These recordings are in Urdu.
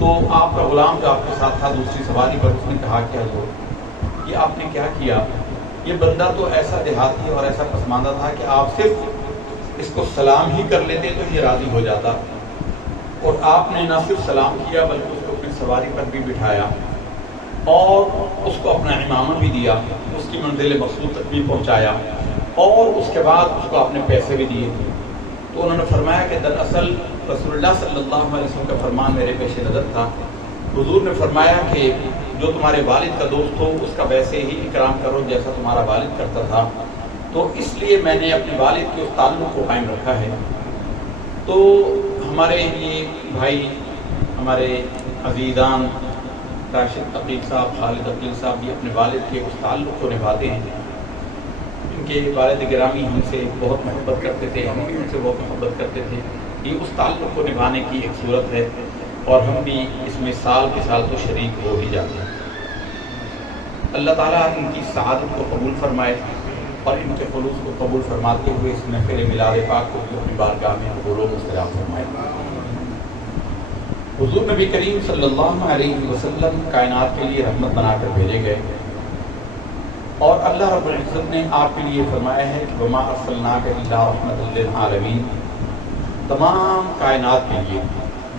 تو آپ کا غلام جو آپ کے ساتھ تھا دوسری سواری پر، اس نے کہا کہ حضور یہ آپ نے کیا کیا؟ یہ بندہ تو ایسا دیہاتی اور ایسا پسماندہ تھا کہ آپ صرف اس کو سلام ہی کر لیتے تو یہ راضی ہو جاتا، اور آپ نے نہ صرف سلام کیا بلکہ اس کو اپنی سواری پر بھی بٹھایا اور اس کو اپنا امامہ بھی دیا، اس کی منزل مقصود تک بھی پہنچایا، اور اس کے بعد اس کو آپ نے پیسے بھی دیے۔ تو انہوں نے فرمایا کہ دراصل رسول اللہ صلی اللہ علیہ وسلم کا فرمان میرے پیش نظر تھا۔ حضور نے فرمایا کہ جو تمہارے والد کا دوست ہو اس کا ویسے ہی اکرام کرو جیسا تمہارا والد کرتا تھا، تو اس لیے میں نے اپنے والد کے اس تعلق کو قائم رکھا ہے۔ تو ہمارے یہ بھائی، ہمارے عزیزان راشد عقیل صاحب، خالد عقیل صاحب بھی اپنے والد کے اس تعلق کو نبھاتے ہیں۔ ان کے والد گرامی ہم سے بہت محبت کرتے تھے، ہم بھی ان سے بہت محبت کرتے تھے۔ یہ اس تعلق کو نبھانے کی ایک صورت ہے، اور ہم بھی اس میں سال کے سال تو شریک ہو ہی جاتے ہیں۔ اللہ تعالیٰ ان کی سعادت کو قبول فرمائے، اور ان کے خلوص کو قبول فرماتے ہوئے اس محفل میلاد پاک کو بھی اپنی بارگاہ میں قبول و مستجاب فرمائے۔ حضور نبی کریم صلی اللہ علیہ وسلم کائنات کے لیے رحمت بنا کر بھیجے گئے، اور اللہ رب العزت نے آپ کے لیے فرمایا ہے کہ وما ارسلناک الا رحمۃ للعالمین، تمام کائنات کے لیے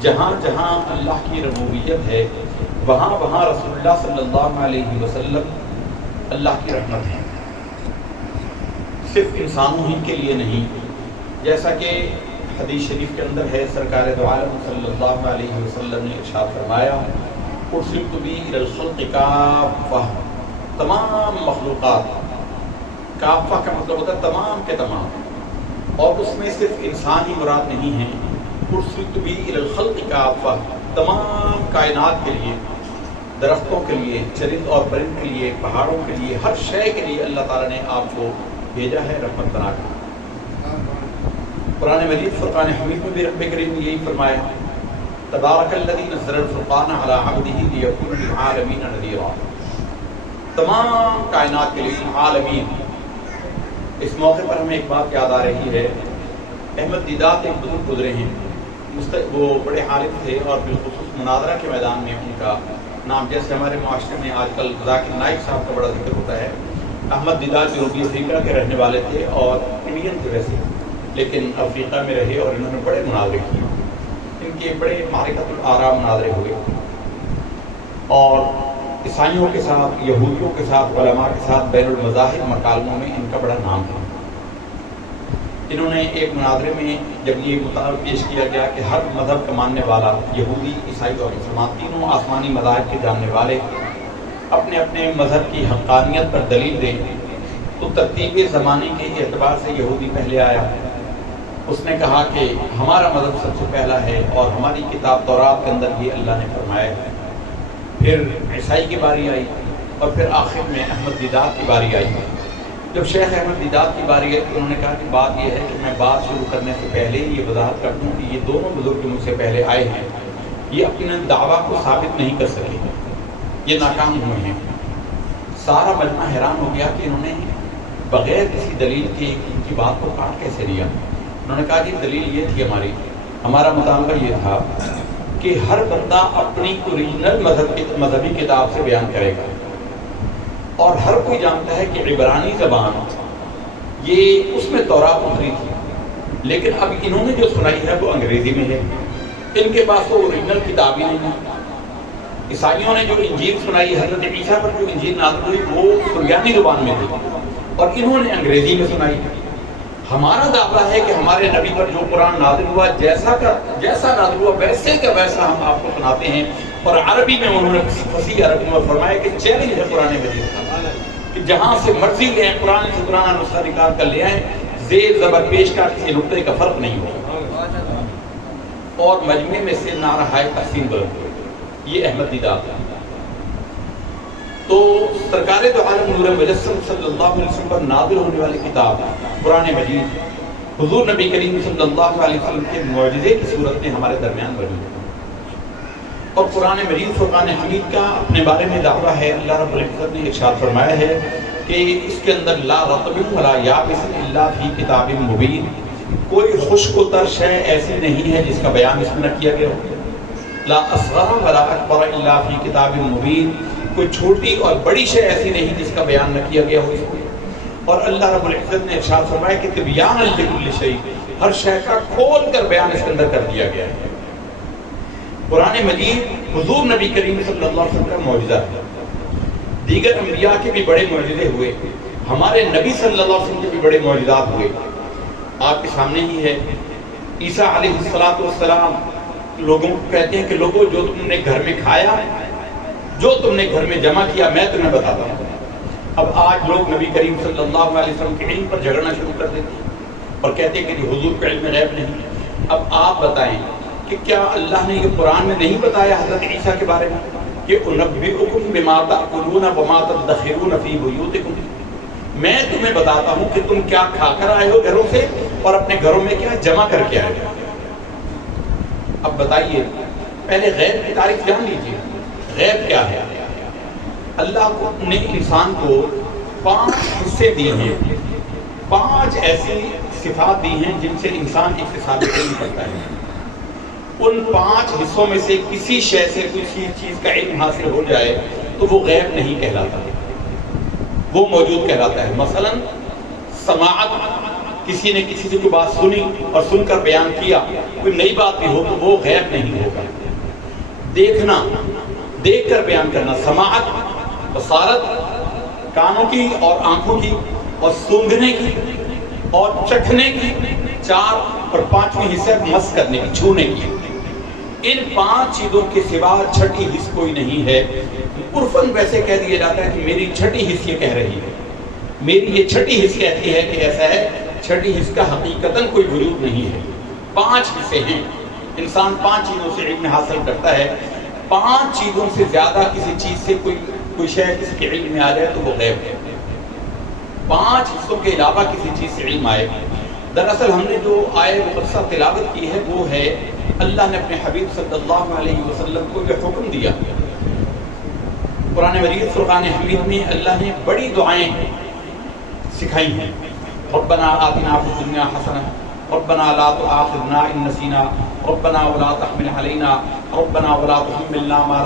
جہاں جہاں اللہ کی ربوبیت ہے وہاں وہاں رسول اللہ صلی اللہ علیہ وسلم اللہ کی رحمت ہے، صرف انسانوں ہی کے لیے نہیں۔ جیسا کہ حدیث شریف کے اندر ہے، سرکار دو عالم صلی اللہ علیہ وسلم نے ارشاد فرمایا ارسلت بی الی الخلق کافہ، تمام مخلوقات، کافہ کا مطلب ہوتا ہے تمام کے تمام، اور اس میں صرف انسان ہی مراد نہیں ہے۔ ارسلت بی الی الخلق کافہ، تمام کائنات کے لیے، درختوں کے لیے، چرند اور پرند کے لیے، پہاڑوں کے لیے، ہر شے کے لیے اللہ تعالیٰ نے آپ کو بھیجا ہے رحمت بنا کر۔ قرآن مجید فرقان حمید میں بھی رب کریم نے یہی فرمایا تبارک الذی نزل الفرقان علی عبدہ لیکون للعالمین نذیرا، تمام کائنات کے لیے عالمین۔ اس موقع پر ہمیں ایک بات یاد آ رہی ہے، احمد دیدات ایک بزرگ گزرے ہیں، وہ بڑے عالم تھے، اور بالخصوص مناظرہ کے میدان میں ان کا نام، جیسے ہمارے معاشرے میں آج کل ذاکر نائک صاحب کا بڑا ذکر ہوتا ہے۔ احمد دیدات جنوبی افریقہ کے رہنے والے تھے اور انڈین تھے ویسے، لیکن افریقہ میں رہے اور انہوں نے بڑے مناظرے کیے، ان کے بڑے معرکۃ الآراء مناظرے ہوئے، اور عیسائیوں کے ساتھ، یہودیوں کے ساتھ، علماء کے ساتھ بین المذاہب مکالموں میں ان کا بڑا نام ہے۔ انہوں نے ایک مناظرے میں جب یہ مطالبہ پیش کیا گیا کہ ہر مذہب کا ماننے والا، یہودی، عیسائی اور مسلمان، تینوں آسمانی مذاہب کے جاننے والے اپنے اپنے مذہب کی حقانیت پر دلیل دیں، تو ترتیب زمانے کے اعتبار سے یہودی پہلے آیا۔ اس نے کہا کہ ہمارا مذہب سب سے پہلا ہے، اور ہماری کتاب تورات کے اندر بھی اللہ نے فرمایا ہے۔ پھر عیسائی کی باری آئی، اور پھر آخر میں احمد دیدات کی باری آئی۔ جب شیخ احمد دیدات کی باری آئی تو انہوں نے کہا کہ بات یہ ہے کہ میں بات شروع کرنے سے پہلے یہ وضاحت کر دوں کہ یہ دونوں بزرگ مجھ سے پہلے آئے ہیں، یہ اپنے دعویٰ کو ثابت نہیں کر سکے، یہ ناکام ہوئے ہیں۔ سارا مجمع حیران ہو گیا کہ انہوں نے بغیر کسی دلیل کے ان کی بات کو کاٹ کیسے لیا۔ انہوں نے کہا کہ دلیل یہ تھی، ہمارا مطالبہ یہ تھا کہ ہر بندہ اپنی اوریجنل مذہبی کتاب سے بیان کرے گا، اور ہر کوئی جانتا ہے کہ عبرانی زبان یہ اس میں تورات اتری تھی، لیکن اب انہوں نے جو سنائی ہے وہ انگریزی میں ہے، ان کے پاس تو اوریجنل کتاب ہی نہیں ہے۔ عیسائیوں نے جو انجیل سنائی، حضرت عیسیٰ پر جو انجیل نازل ہوئی وہ سریانی زبان میں تھی، اور انہوں نے انگریزی میں سنائی۔ ہمارا دعویٰ ہے کہ ہمارے نبی پر جو قرآن نازل ہوا جیسا نازل ہوا ویسے کا ویسا ہم آپ کو سناتے ہیں، اور عربی میں انہوں نے فصیح عربی میں فرمایا کہ چیلنج ہے قرآن مجید کا کہ جہاں سے مرضی لے آئیں، قرآن سے قرآن نسخہ نکال کر لے آئیں، زیر زبر پیش کا کسی نقطے کا فرق نہیں ہوگا، اور مجمع میں سے نعرہ تحسین بلند ہوئے۔ یہ احمد دیدات ہے۔ تو سرکار دو عالم نور مجسم صلی اللہ علیہ وسلم پر نازل ہونے والی کتاب قرآن مجید حضور نبی کریم صلی اللہ علیہ وسلم کے معجزے کی صورت میں ہمارے درمیان بنی ہے، اور قرآن مجید فرقان حمید کا اپنے بارے میں دعویٰ ہے۔ اللہ رب العزت نے ارشاد فرمایا ہے کہ اس کے اندر لا رطب ولا یابس الا فی کتاب مبین، کوئی خشک و تر شے ایسی نہیں ہے جس کا بیان اس میں نہ کیا گیا ہو۔ لا اصغر ولا اکبر الا فی کتاب مبین، کوئی چھوٹی اور بڑی شے ایسی نہیں جس کا بیان نہ کیا گیا ہو اس میں۔ اور اللہ رب العزت نے ارشاد فرمایا کہ تبیان لکل شیء، ہر شے کا کھول کر بیان اس کے اندر کر دیا گیا ہے۔ قرآن مجید حضور نبی کریم صلی اللہ علیہ وسلم کا معجزہ ہے، دیگر انبیاء کے بھی بڑے معجزے ہوئے، ہمارے نبی صلی اللہ علیہ وسلم کے بھی بڑے معجزات ہوئے، آپ کے سامنے ہی ہے۔ عیسیٰ علیہ السلام لوگوں کو کہتے ہیں کہ لوگوں جو تم نے گھر میں کھایا، جو تم نے گھر میں جمع کیا، میں تمہیں بتاتا ہوں۔ اب آج لوگ نبی کریم صلی اللہ علیہ وسلم کے علم پر جھگڑنا شروع کر دیتے ہیں اور کہتے ہیں کہ حضور کا علم غیب نہیں۔ اب آپ بتائیں کہ کیا اللہ نے یہ قرآن میں نہیں بتایا حضرت عیسیٰ کے بارے میں کہ انبئکم بما تأکلون وما تدخرون فی بیوتکم، میں تمہیں بتاتا ہوں کہ تم کیا کھا کر آئے ہو گھروں سے اور اپنے گھروں میں کیا جمع کر کے آئے ہو۔ اب بتائیے، پہلے غیب کی تعریف جان لیجیے، غیب کیا ہے؟ اللہ نے انسان کو 5 حصے دیے ہیں، 5 ایسی صفات دی ہیں جن سے انسان اکتساب نہیں کرتا ہے۔ ان 5 حصوں میں سے کسی شے سے کسی چیز کا علم حاصل ہو جائے تو وہ غیب نہیں کہلاتا، وہ موجود کہلاتا ہے۔ مثلا سماعت، کسی نے کسی سے کوئی بات سنی اور سن کر بیان کیا، کوئی نئی بات بھی ہو تو وہ غیب نہیں ہوگا۔ دیکھنا، دیکھ کر بیان کرنا، سماعت، بصارت، کانوں کی اور آنکھوں کی اور سونگھنے کی اور چکھنے کی، 4 اور 5ویں حصہ مس کرنے کی، چھونے کی۔ ان 5 چیزوں کے سوا چھٹی حص کوئی نہیں ہے۔ عرفاً ویسے کہہ دیا جاتا ہے کہ میری چھٹی حص یہ کہہ رہی ہے، میری یہ چھٹی حص کہتی ہے کہ ایسا ہے۔ چھٹی حص کا حقیقتاً کوئی وجود نہیں ہے۔ 5 حصے ہیں، انسان 5 چیزوں سے علم حاصل کرتا ہے۔ 5 چیزوں سے زیادہ کسی چیز سے کوئی شے کسی کے علم میں آ جائے تو وہ غیب ہے۔ 5 حصوں کے علاوہ کسی چیز سے علم آئے۔ دراصل ہم نے جو آیت مقدسہ تلاوت کی ہے وہ ہے اللہ نے اپنے حبیب صلی اللہ علیہ وسلم کو یہ حکم دیا۔ قرآن مجید فرقان حمید میں اللہ نے بڑی دعائیں سکھائی ہیں۔ ربنا آتنا فی الدنیا حسنہ، ربنا لا تؤاخذنا ان نسینا، ربنا ولا تحمل علینا، ربنا ولا تحملنا ما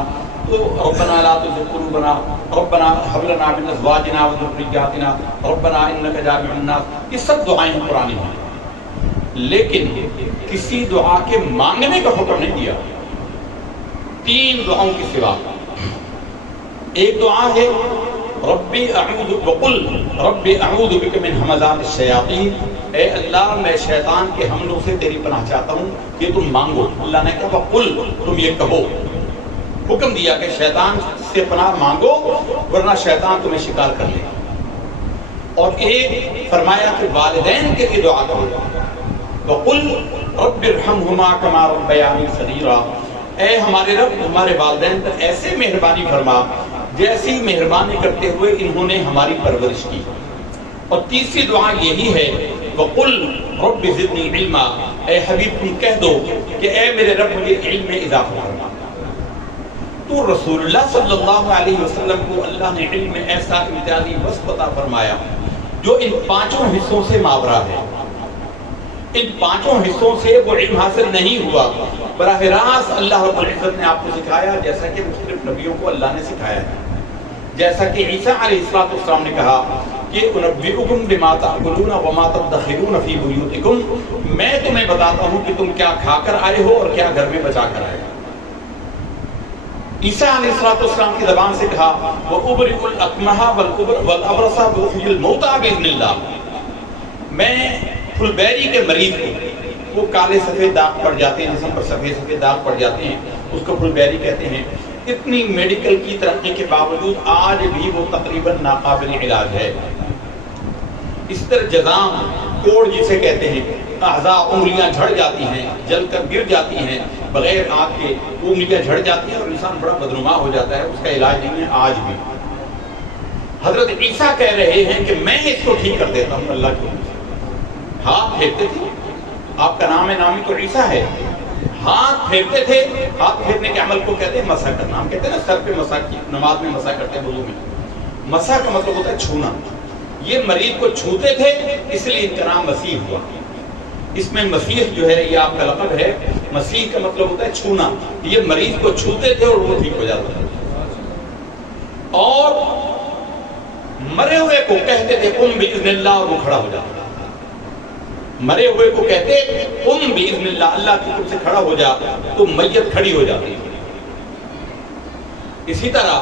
ربنا لا تزغ قلوبنا، ربنا هب لنا من ازواجنا وذرياتنا ربنا انك جامع الناس۔ یہ سب دعائیں قرآن ہیں، لیکن کسی دعا کے مانگنے کا حکم نہیں دیا 3 دعاؤں کے سوا۔ ایک دعا ہے ربی اعوذ وقل ربی اعوذ بک من همزات الشیاطین، اے اللہ میں شیطان کے حملوں سے تیری پناہ چاہتا ہوں، یہ تم مانگو۔ اللہ نے کہا وقل، تم یہ کہو، حکم دیا کہ شیطان سے پناہ مانگو ورنہ شیطان تمہیں شکار کر لے گا۔ اور ایک فرمایا کہ والدین کے لیے دعا کرو، وقل رب ارحمہما کما ربیانی صغیرا، اے ہمارے رب ہمارے والدین پر ایسے مہربانی فرما جیسی مہربانی کرتے ہوئے انہوں نے ہماری پرورش کی۔ اور تیسری دعا یہی ہے وقل رب زدنی علما، اے حبیب تم کہہ دو کہ اے میرے رب مجھے علم میں اضافہ فرما۔ تو رسول اللہ صلی اللہ علیہ وسلم کو اللہ نے علم میں ایسا امتیازی وصف عطا فرمایا جو ان 5 حصوں سے ماورا ہے۔ ان 5 حصوں سے وہ علم حاصل نہیں ہوا، براہ راست اللہ رب العزت نے آپ کو سکھایا جیسا کہ مختلف نبیوں کو اللہ نے سکھایا ہے۔ جیسا کہ عیسیٰ علیہ السلام نے کہا کہ انبئکم بما تأکلون وما تدخرون فی بیوتکم، میں تمہیں بتاتا ہوں کہ تم کیا کھا کر آئے ہو اور کیا گھر میں بچا کر آئے ہو۔ عیسیٰ علیہ السلام کی زبان سے کہا وَأُبْرِئُ الْأَكْمَحَ وَالْأَبْرَصَ وَأُحْيِي الْمَوْتَىٰ بِإِذْنِ اللَّهِ، میں فل بیری کے مریض کو، وہ کالے سفید داغ پڑ جاتے ہیں، جسم پر سفید سفید داغ پڑ جاتے ہیں، اس کو فل بیری کہتے ہیں۔ اتنی میڈیکل کی ترقی کے باوجود آج بھی وہ تقریباً ناقابل علاج ہے۔ اس طرح جذام، کوڑ جسے کہتے ہیں، اعضاء انگلیاں جھڑ جاتی ہیں، جل کر گر جاتی ہیں بغیر آنکھ کے، وہ انگلیاں جھڑ جاتی ہیں اور انسان بڑا بدنما ہو جاتا ہے، اس کا علاج نہیں ہے آج بھی۔ حضرت عیسیٰ کہہ رہے ہیں کہ میں اس کو ٹھیک کر دیتا ہوں اللہ کے حکم سے۔ ہاتھ پھیرتے تھے، آپ کا نام نامی تو عیسیٰ ہے، ہاتھ پھیرتے تھے، ہاتھ پھیرنے کے عمل کو کہتے ہیں مسح کرنا۔ ہم کہتے ہیں نا سر پہ مسح کی، نماز میں مسح کرتے ہیں، وضو میں۔ مسح کا مطلب ہوتا ہے چھونا۔ یہ مریض کو چھوتے تھے اس لیے ان کا نام مسیح ہوا۔ اس میں مسیح جو ہے یہ آپ کا لقب ہے. مسیح کا مطلب ہوتا ہے چھونا. یہ مریض کو چھوتے تھے اور وہ ٹھیک ہو جاتا تھا. اور مرے ہوئے کو کہتے تھے قم باذن اللہ اور وہ کھڑا ہو جاتا. مرے ہوئے کو کہتے قم باذن اللہ، اللہ کی طرف سے کھڑا ہو جا، تو میت کھڑی ہو جاتی. اسی طرح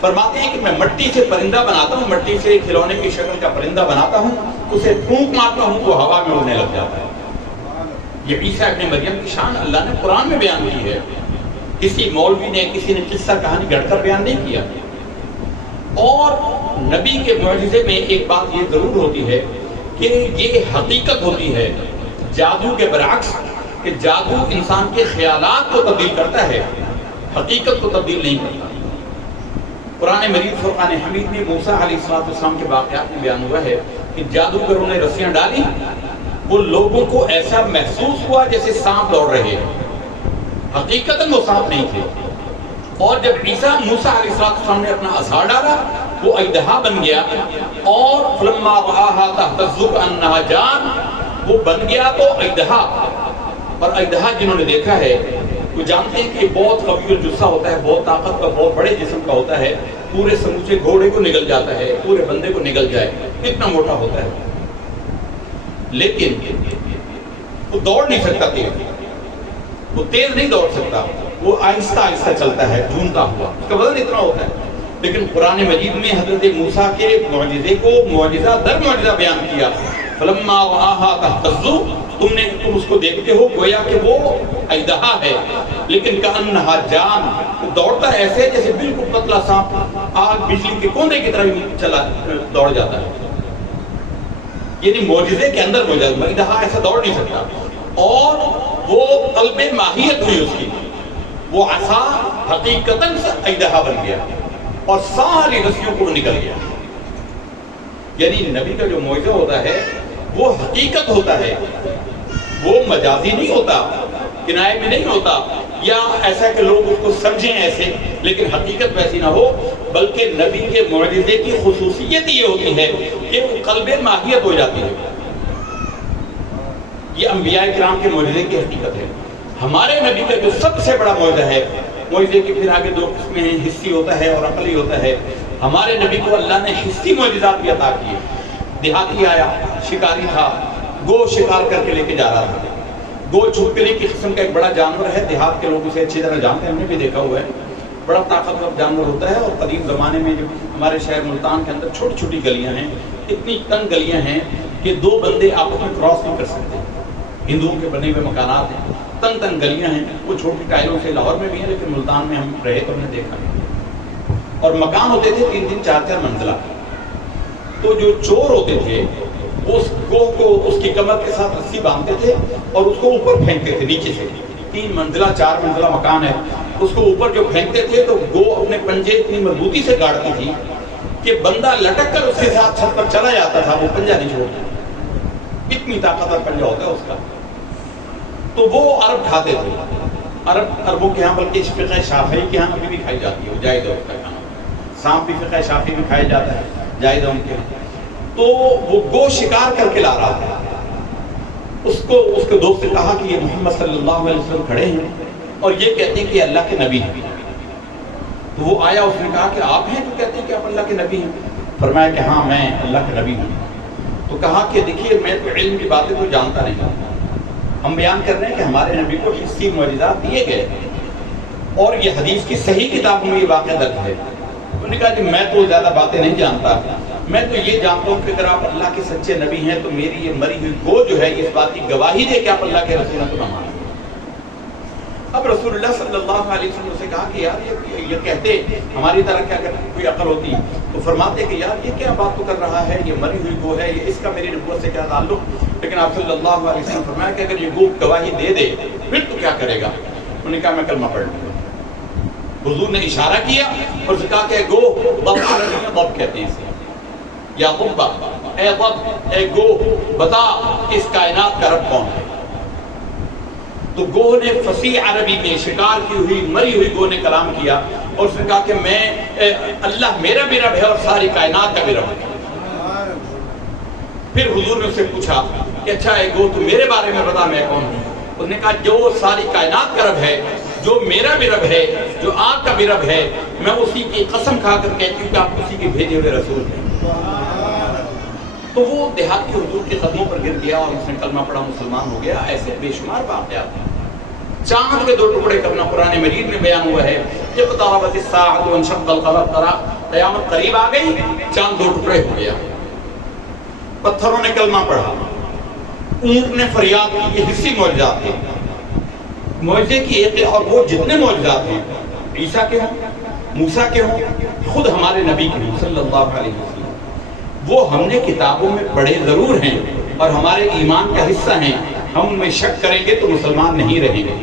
فرماتے ہیں کہ میں مٹی سے پرندہ بناتا ہوں، مٹی سے کھلونے کی شکل کا پرندہ بناتا ہوں، اسے پھونک مارتا ہوں وہ ہوا میں اڑنے لگ جاتا ہے. یہ عیسیٰ ابن مریم کی شان اللہ نے قرآن میں بیان کی ہے. کسی مولوی نے، کسی نے قصہ کہانی گھڑ کر بیان نہیں کیا. اور نبی کے معجزے میں ایک بات یہ ضرور ہوتی ہے کہ یہ حقیقت ہوتی ہے، جادو کے برعکس کہ جادو انسان کے خیالات کو تبدیل کرتا ہے، حقیقت کو تبدیل نہیں کرتا. قرآن مجید فرقان حمید میں موسیٰ علیہ السلام کے واقعات میں بیان ہوا ہے کہ جادوگروں نے رسیاں ڈالی، وہ لوگوں کو ایسا محسوس ہوا جیسے سانپ دوڑ رہے ہیں، حقیقتاً وہ سانپ نہیں تھے. اور جب موسیٰ علیہ السلام نے اپنا عصا ڈالا وہ اژدہا بن گیا، اور فلما رآہا تہتز کأنہا جان، وہ بن گیا تو اژدہا. اور اژدہا جنہوں نے دیکھا ہے وہ جانتے ہیں کہ بہت قوی الجثہ ہوتا ہے، بہت طاقت کا، بہت بڑے جسم کا ہوتا ہے، پورے سموچے گھوڑے کو نگل جاتا ہے، پورے بندے کو نگل جائے، اتنا موٹا ہوتا ہے. لیکن وہ دوڑ نہیں سکتا تیز، وہ تیز نہیں دوڑ سکتا، وہ آہستہ آہستہ چلتا ہے جھومتا ہوا، اس کا وزن اتنا ہوتا ہے. لیکن قرآن مجید میں حضرت موسیٰ کے معجزے کو معجزہ در معجزہ بیان کیا. فلما رآہا تہتز، تم اس کو دیکھتے ہو گویا کہ وہ اژدہا ہے، لیکن کأنہا جان، دوڑتا ہے ایسے جیسے بالکل پتلا سانپ آگ بجلی کے کوندے کی طرح دوڑ جاتا ہے. یعنی معجزے کے اندر معجزہ، اژدہا ایسا دوڑ نہیں سکتا. اور وہ قلب ماہیت ہوئی اس کی، وہ عصا حقیقتاً اژدہا بن گیا اور ساری رسیوں کو نکل گیا. یعنی نبی کا جو معجزہ ہوتا ہے وہ حقیقت ہوتا ہے، وہ مجازی نہیں ہوتا، کنائے میں نہیں ہوتا، یا ایسا کہ لوگ اس کو سمجھیں ایسے لیکن حقیقت ویسی نہ ہو. بلکہ نبی کے معجزے کی خصوصیت یہ ہوتی ہے کہ وہ قلب ماہیت ہو جاتی ہے. یہ انبیاء کرام کے معجزے کی حقیقت ہے. ہمارے نبی کا جو سب سے بڑا معجزہ ہے، معجزے کے پھر آگے دو قسمیں ہیں، حسی ہوتا ہے اور عقلی ہوتا ہے. ہمارے نبی کو اللہ نے حسی معجزات بھی عطا کیے. دیہاتی آیا، شکاری تھا، گو شکار کر کے لے کے جا رہا تھا. گو چھپکلی کی قسم کا ایک بڑا جانور ہے، دیہات کے لوگ اسے اچھی طرح جانتے ہیں، ہم نے بھی دیکھا ہوا ہے. بڑا طاقتور جانور ہوتا ہے. اور قدیم زمانے میں جو ہمارے شہر ملتان کے اندر چھوٹی چھوٹی گلیاں ہیں، اتنی تنگ گلیاں ہیں کہ دو بندے آپس میں کراس نہیں کر سکتے. ہندوؤں کے بنے ہوئے مکانات ہیں، تنگ تنگ گلیاں ہیں، وہ چھوٹی ٹائلوں سے، لاہور میں بھی ہیں لیکن ملتان میں ہم رہے تو ہم نے دیکھا. اور مکان ہوتے تھے 3-3 4-4 منزلہ. تو جو چور ہوتے تھے اس گوہ کو اس کی کمر کے ساتھ رسی باندھتے تھے اور اس کو اوپر پھینکتے تھے نیچے سے. 3 منزلہ 4 منزلہ مکان ہے، اس کو اوپر جو پھینکتے تھے تو گو اپنے پنجے اتنی مضبوطی سے گاڑتی تھی کہ بندہ لٹک کر اس کے ساتھ چھت پر چلا جاتا تھا، وہ پنجہ نہیں چھوڑتا. اتنی طاقتور پنجہ ہوتا ہے اس کا. تو وہ عرب کھاتے تھے. عربوں کے ہاں بلکہ فقہ شافعی کے ہاں ابھی بھی کھائی جاتی ہے، جائز ہے اس کا کھانا. سانپ بھی فقہ شافعی میں کھایا جاتا ہے، جائز ہے ان کے. تو وہ گو شکار کر کے لا رہا تھا. اس کے دوست نے کہا کہ یہ محمد صلی اللہ علیہ وسلم کھڑے ہیں اور یہ کہتے ہیں کہ اللہ کے نبی ہیں. تو وہ آیا، اس نے کہا کہ آپ ہیں؟ تو کہتے ہیں کہ آپ اللہ کے نبی ہیں. فرمایا کہ ہاں میں اللہ کے نبی ہوں. تو کہا کہ دیکھیے میں تو علم کی باتیں تو جانتا نہیں، ہم بیان کر رہے ہیں کہ ہمارے نبی کو حسی معجزات دیے گئے اور یہ حدیث کی صحیح کتابوں میں یہ واقعہ درج ہے. انہوں نے کہا کہ میں تو زیادہ باتیں نہیں جانتا، میں تو یہ جانتا ہوں کہ اگر آپ اللہ کے سچے نبی ہیں تو میری یہ مری ہوئی گو جو ہے اس بات کی گواہی دے کہ آپ اللہ کے رسول ہیں تو نہ مانیں. اب رسول اللہ صلی اللہ علیہ وسلم سے کہا کہ یار یہ کہتے ہماری طرح کیا اگر کوئی عقل ہوتی تو فرماتے کہ یار یہ کیا بات تو کر رہا ہے، یہ مری ہوئی گو ہے، یہ اس کا میری نبوت سے کیا تعلق. لیکن آپ صلی اللہ علیہ وسلم فرمایا کہ اگر یہ گو گواہی دے دے پھر تو کیا کرے گا. انہوں نے کہا میں کلمہ پڑھ لوں گا. حضور نے اشارہ کیا اور کہا کہ گو ضب کہتے ہیں اسے، یا ضبہ، اے ضب، اے گو بتا اس کائنات کا رب کون ہے. تو گو نے فصیح عربی میں شکار کی ہوئی مری ہوئی گو نے کلام کیا اور اس نے کہا کہ میں اللہ میرا بھی رب ہے اور ساری کائنات کا بھی رب ہے. پھر حضور نے اس سے پوچھا کہ اچھا ہے گو تو میرے بارے میں بتا میں کون ہوں. اس نے کہا جو ساری کائنات کا رب ہے، جو میرا بھی رب ہے، جو آپ کا بھی رب ہے، میں اسی کی قسم کھا کر کہتی ہوں کہ آپ اسی کے بھیجے ہوئے رسول ہیں. تو وہ دیہاتی حضور کے قدموں پر گر گیا اور اس نے کلمہ پڑھا، مسلمان ہو گیا. ایسے بے شمار واقعات ہیں. چاند کے 2 ٹکڑے کرنا قرآن مجید میں بیان ہوا ہے. اقتربت الساعة وانشق القمر، قیامت قریب آ گئی، چاند 2 ٹکڑے ہو گیا. پتھروں نے کلمہ پڑھا، اونٹ نے فریاد کی. یہ حصی معجزات ہیں. معجزے کی ایک ہے، اور وہ جتنے معجزات ہیں، عیسیٰ کے ہوں، موسیٰ کے ہوں، خود ہمارے نبی کے صلی اللہ علیہ وسلم، وہ ہم نے کتابوں میں پڑھے ضرور ہیں اور ہمارے ایمان کا حصہ ہیں. ہم ان میں شک کریں گے تو مسلمان نہیں رہیں گے.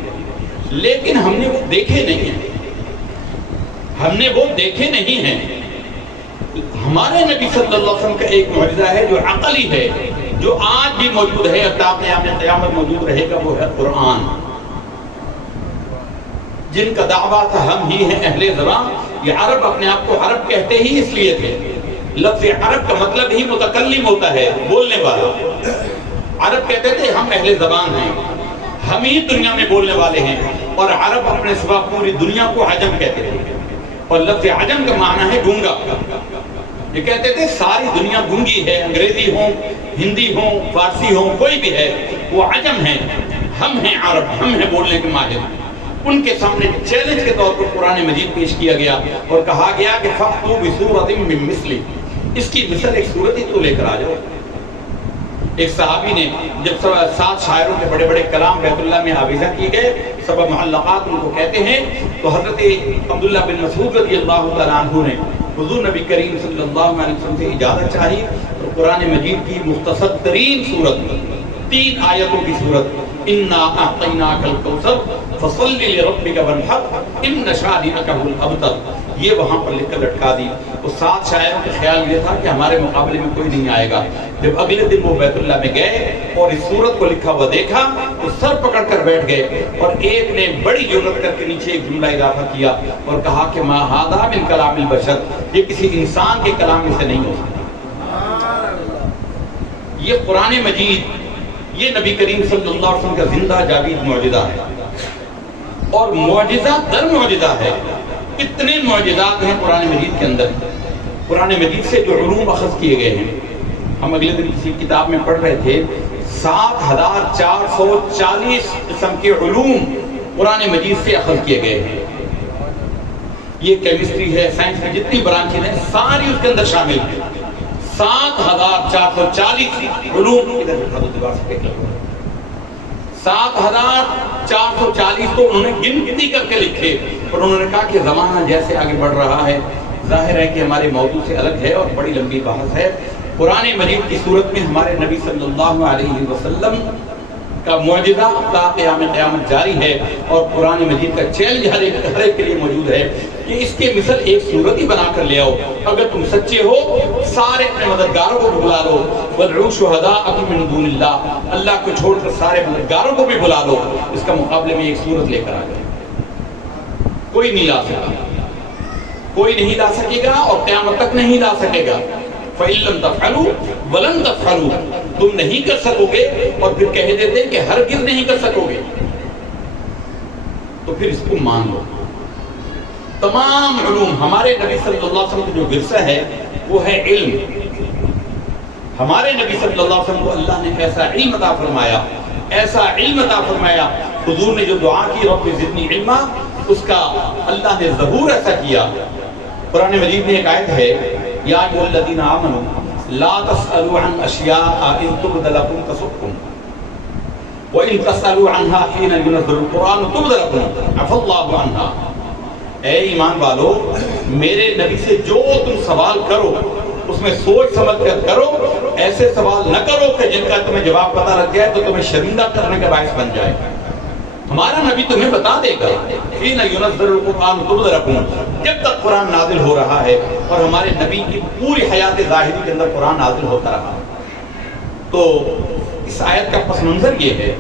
لیکن ہم نے وہ دیکھے نہیں ہیں. ہم نے وہ دیکھے نہیں ہیں. ہمارے نبی صلی اللہ علیہ وسلم کا ایک معجزہ ہے جو عقلی ہے، جو آج بھی موجود ہے اور تا قیامت موجود رہے گا، وہ ہے قرآن. جن کا دعویٰ تھا ہم ہی ہیں اہل زبان. یہ عرب اپنے آپ کو عرب کہتے ہی اس لیے تھے. لفظ عرب کا مطلب ہی متکلم ہوتا ہے، بولنے والا. عرب کہتے تھے ہم اہل زبان ہیں، ہم ہی دنیا میں بولنے والے ہیں. اور عرب اپنے سوا پوری دنیا کو عجم کہتے تھے. اور لفظ عجم کا معنی ہے گونگا. یہ کہتے تھے ساری دنیا گونگی ہے، انگریزی ہوں، ہندی ہوں، فارسی ہوں، کوئی بھی ہے، وہ عجم ہے. ہم ہیں عرب، ہم ہیں بولنے کے ماہر. ان کے سامنے چیلنج کے طور پر قرآن مجید پیش کیا گیا اور کہا گیا کہ فَأْتُوا بِسُورَةٍ مِّن مِّثْلِهِ، اس کی مثل ایک صورت ہی تو لے کر آ جاؤ. ایک صحابی نے جب 7 شاعروں کے بڑے بڑے کلام بیت اللہ میں آویزہ کیے گئے، سبع معلقات ان کو کہتے ہیں، تو حضرت عبداللہ بن مسعود رضی اللہ تعالیٰ عنہ نے حضور نبی کریم صلی اللہ علیہ وسلم سے اجازت چاہی اور قرآن مجید کی مختصر ترین صورت، 3 آیتوں کی صورت، اِنَّا أَعْطَيْنَاكَ الْكَوْثَرَ فَصَلِّ لِرَبِّكَ وَانْحَرْ إِنَّ شَانِئَكَ هُوَ الْأَبْتَرُ. یہ وہاں پر لکھ کر لٹکا دی. وہ 7 شاعروں کا خیال یہ تھا کہ ہمارے مقابلے میں کوئی نہیں آئے گا. جب اگلے دن وہ بیت اللہ میں گئے اور اس صورت کو لکھا ہوا دیکھا تو سر پکڑ کر بیٹھ گئے. اور ایک نے بڑی جرأت کر کے نیچے ایک جملہ اضافہ کیا اور کہا کہ ما ھذا من کلام البشر، یہ کسی انسان کے کلام میں سے نہیں ہو سکتا. یہ قرآن مجید، یہ نبی کریم صلی اللہ علیہ وسلم کا زندہ جاوید معجزہ ہے اور معجزہ در معجزہ ہے. اتنے معجزات ہیں قرآن مجید کے اندر. قرآن مجید سے جو علوم اخذ کیے گئے ہیں، ہم اگلے دن کسی کتاب میں پڑھ رہے تھے، 7440 قسم کے علوم قرآن مجید سے اخذ کیے گئے ہیں. یہ کیمسٹری ہے، سائنس میں جتنی برانچیں ہیں ساری اس کے اندر شامل ہیں. 7440 علوم 7440 تو انہوں نے گنتی کر کے لکھے. اور انہوں نے کہا کہ زمانہ جیسے آگے بڑھ رہا ہے، ظاہر ہے کہ ہمارے موضوع سے الگ ہے اور بڑی لمبی بحث ہے. قرآن مجید کی صورت میں ہمارے نبی صلی اللہ علیہ وسلم کا معجزہ تا قیامت جاری ہے. اور قرآن مجید کا چیلنج ہر ایک کے لیے موجود ہے کہ اس کے مثل ایک صورت ہی بنا کر لے آؤ. اگر تم سچے ہو سارے اپنے مددگاروں کو بلا لو. وَادْعُوا شُهَدَاءَكُم مِّن دُونِ اللَّهِ، اللہ کو چھوڑ کر سارے مددگاروں کو بھی بلا لو. اس کا مقابلے میں ایک صورت لے کر آ جائے. کوئی نہیں لا سکا، کوئی نہیں لا سکے گا اور قیامت تک نہیں لا سکے گا. فَإِن لَّمْ تَفْعَلُوا وَلَن تَفْعَلُوا، تم نہیں کر سکو گے اور پھر کہہ دیتے کہ ہرگز نہیں کر سکو گے، تو پھر اس کو مان لو. تمام علوم ہمارے نبی صلی اللہ علیہ وسلم کا جو ورثہ ہے وہ ہے علم. ہمارے نبی صلی اللہ علیہ وسلم کو اللہ نے ایسا علم عطا فرمایا، ایسا علم عطا فرمایا. حضور نے جو دعا کی رب زدنی علما، اس کا اللہ نے ظہور ایسا کیا. قرآن مجید میں ایک آیت ہے، یا ایھا الذین آمنوا لا تسألوا عن اشیاء ان تبد لکم تسؤکم وان تسألوا عنها حین ينزل القرآن تبد لکم عفا اللہ عنہا. اے ایمان والو، میرے نبی سے جو تم سوال کرو اس میں سوچ سمجھ کر کرو. ایسے سوال نہ کرو کہ جن کا تمہیں جواب پتہ لگ جائے تو تمہیں شرمندہ کرنے کا باعث بن جائے. ہمارا نبی تمہیں بتا دے گا حین ينزل القرآن تبد لکم، جب تک قرآن نازل ہو رہا ہے اور ہمارے نبی کی پوری حیات ظاہری کے اندر قرآن نازل ہوتا رہا. تو اس آیت کا پس منظر یہ ہے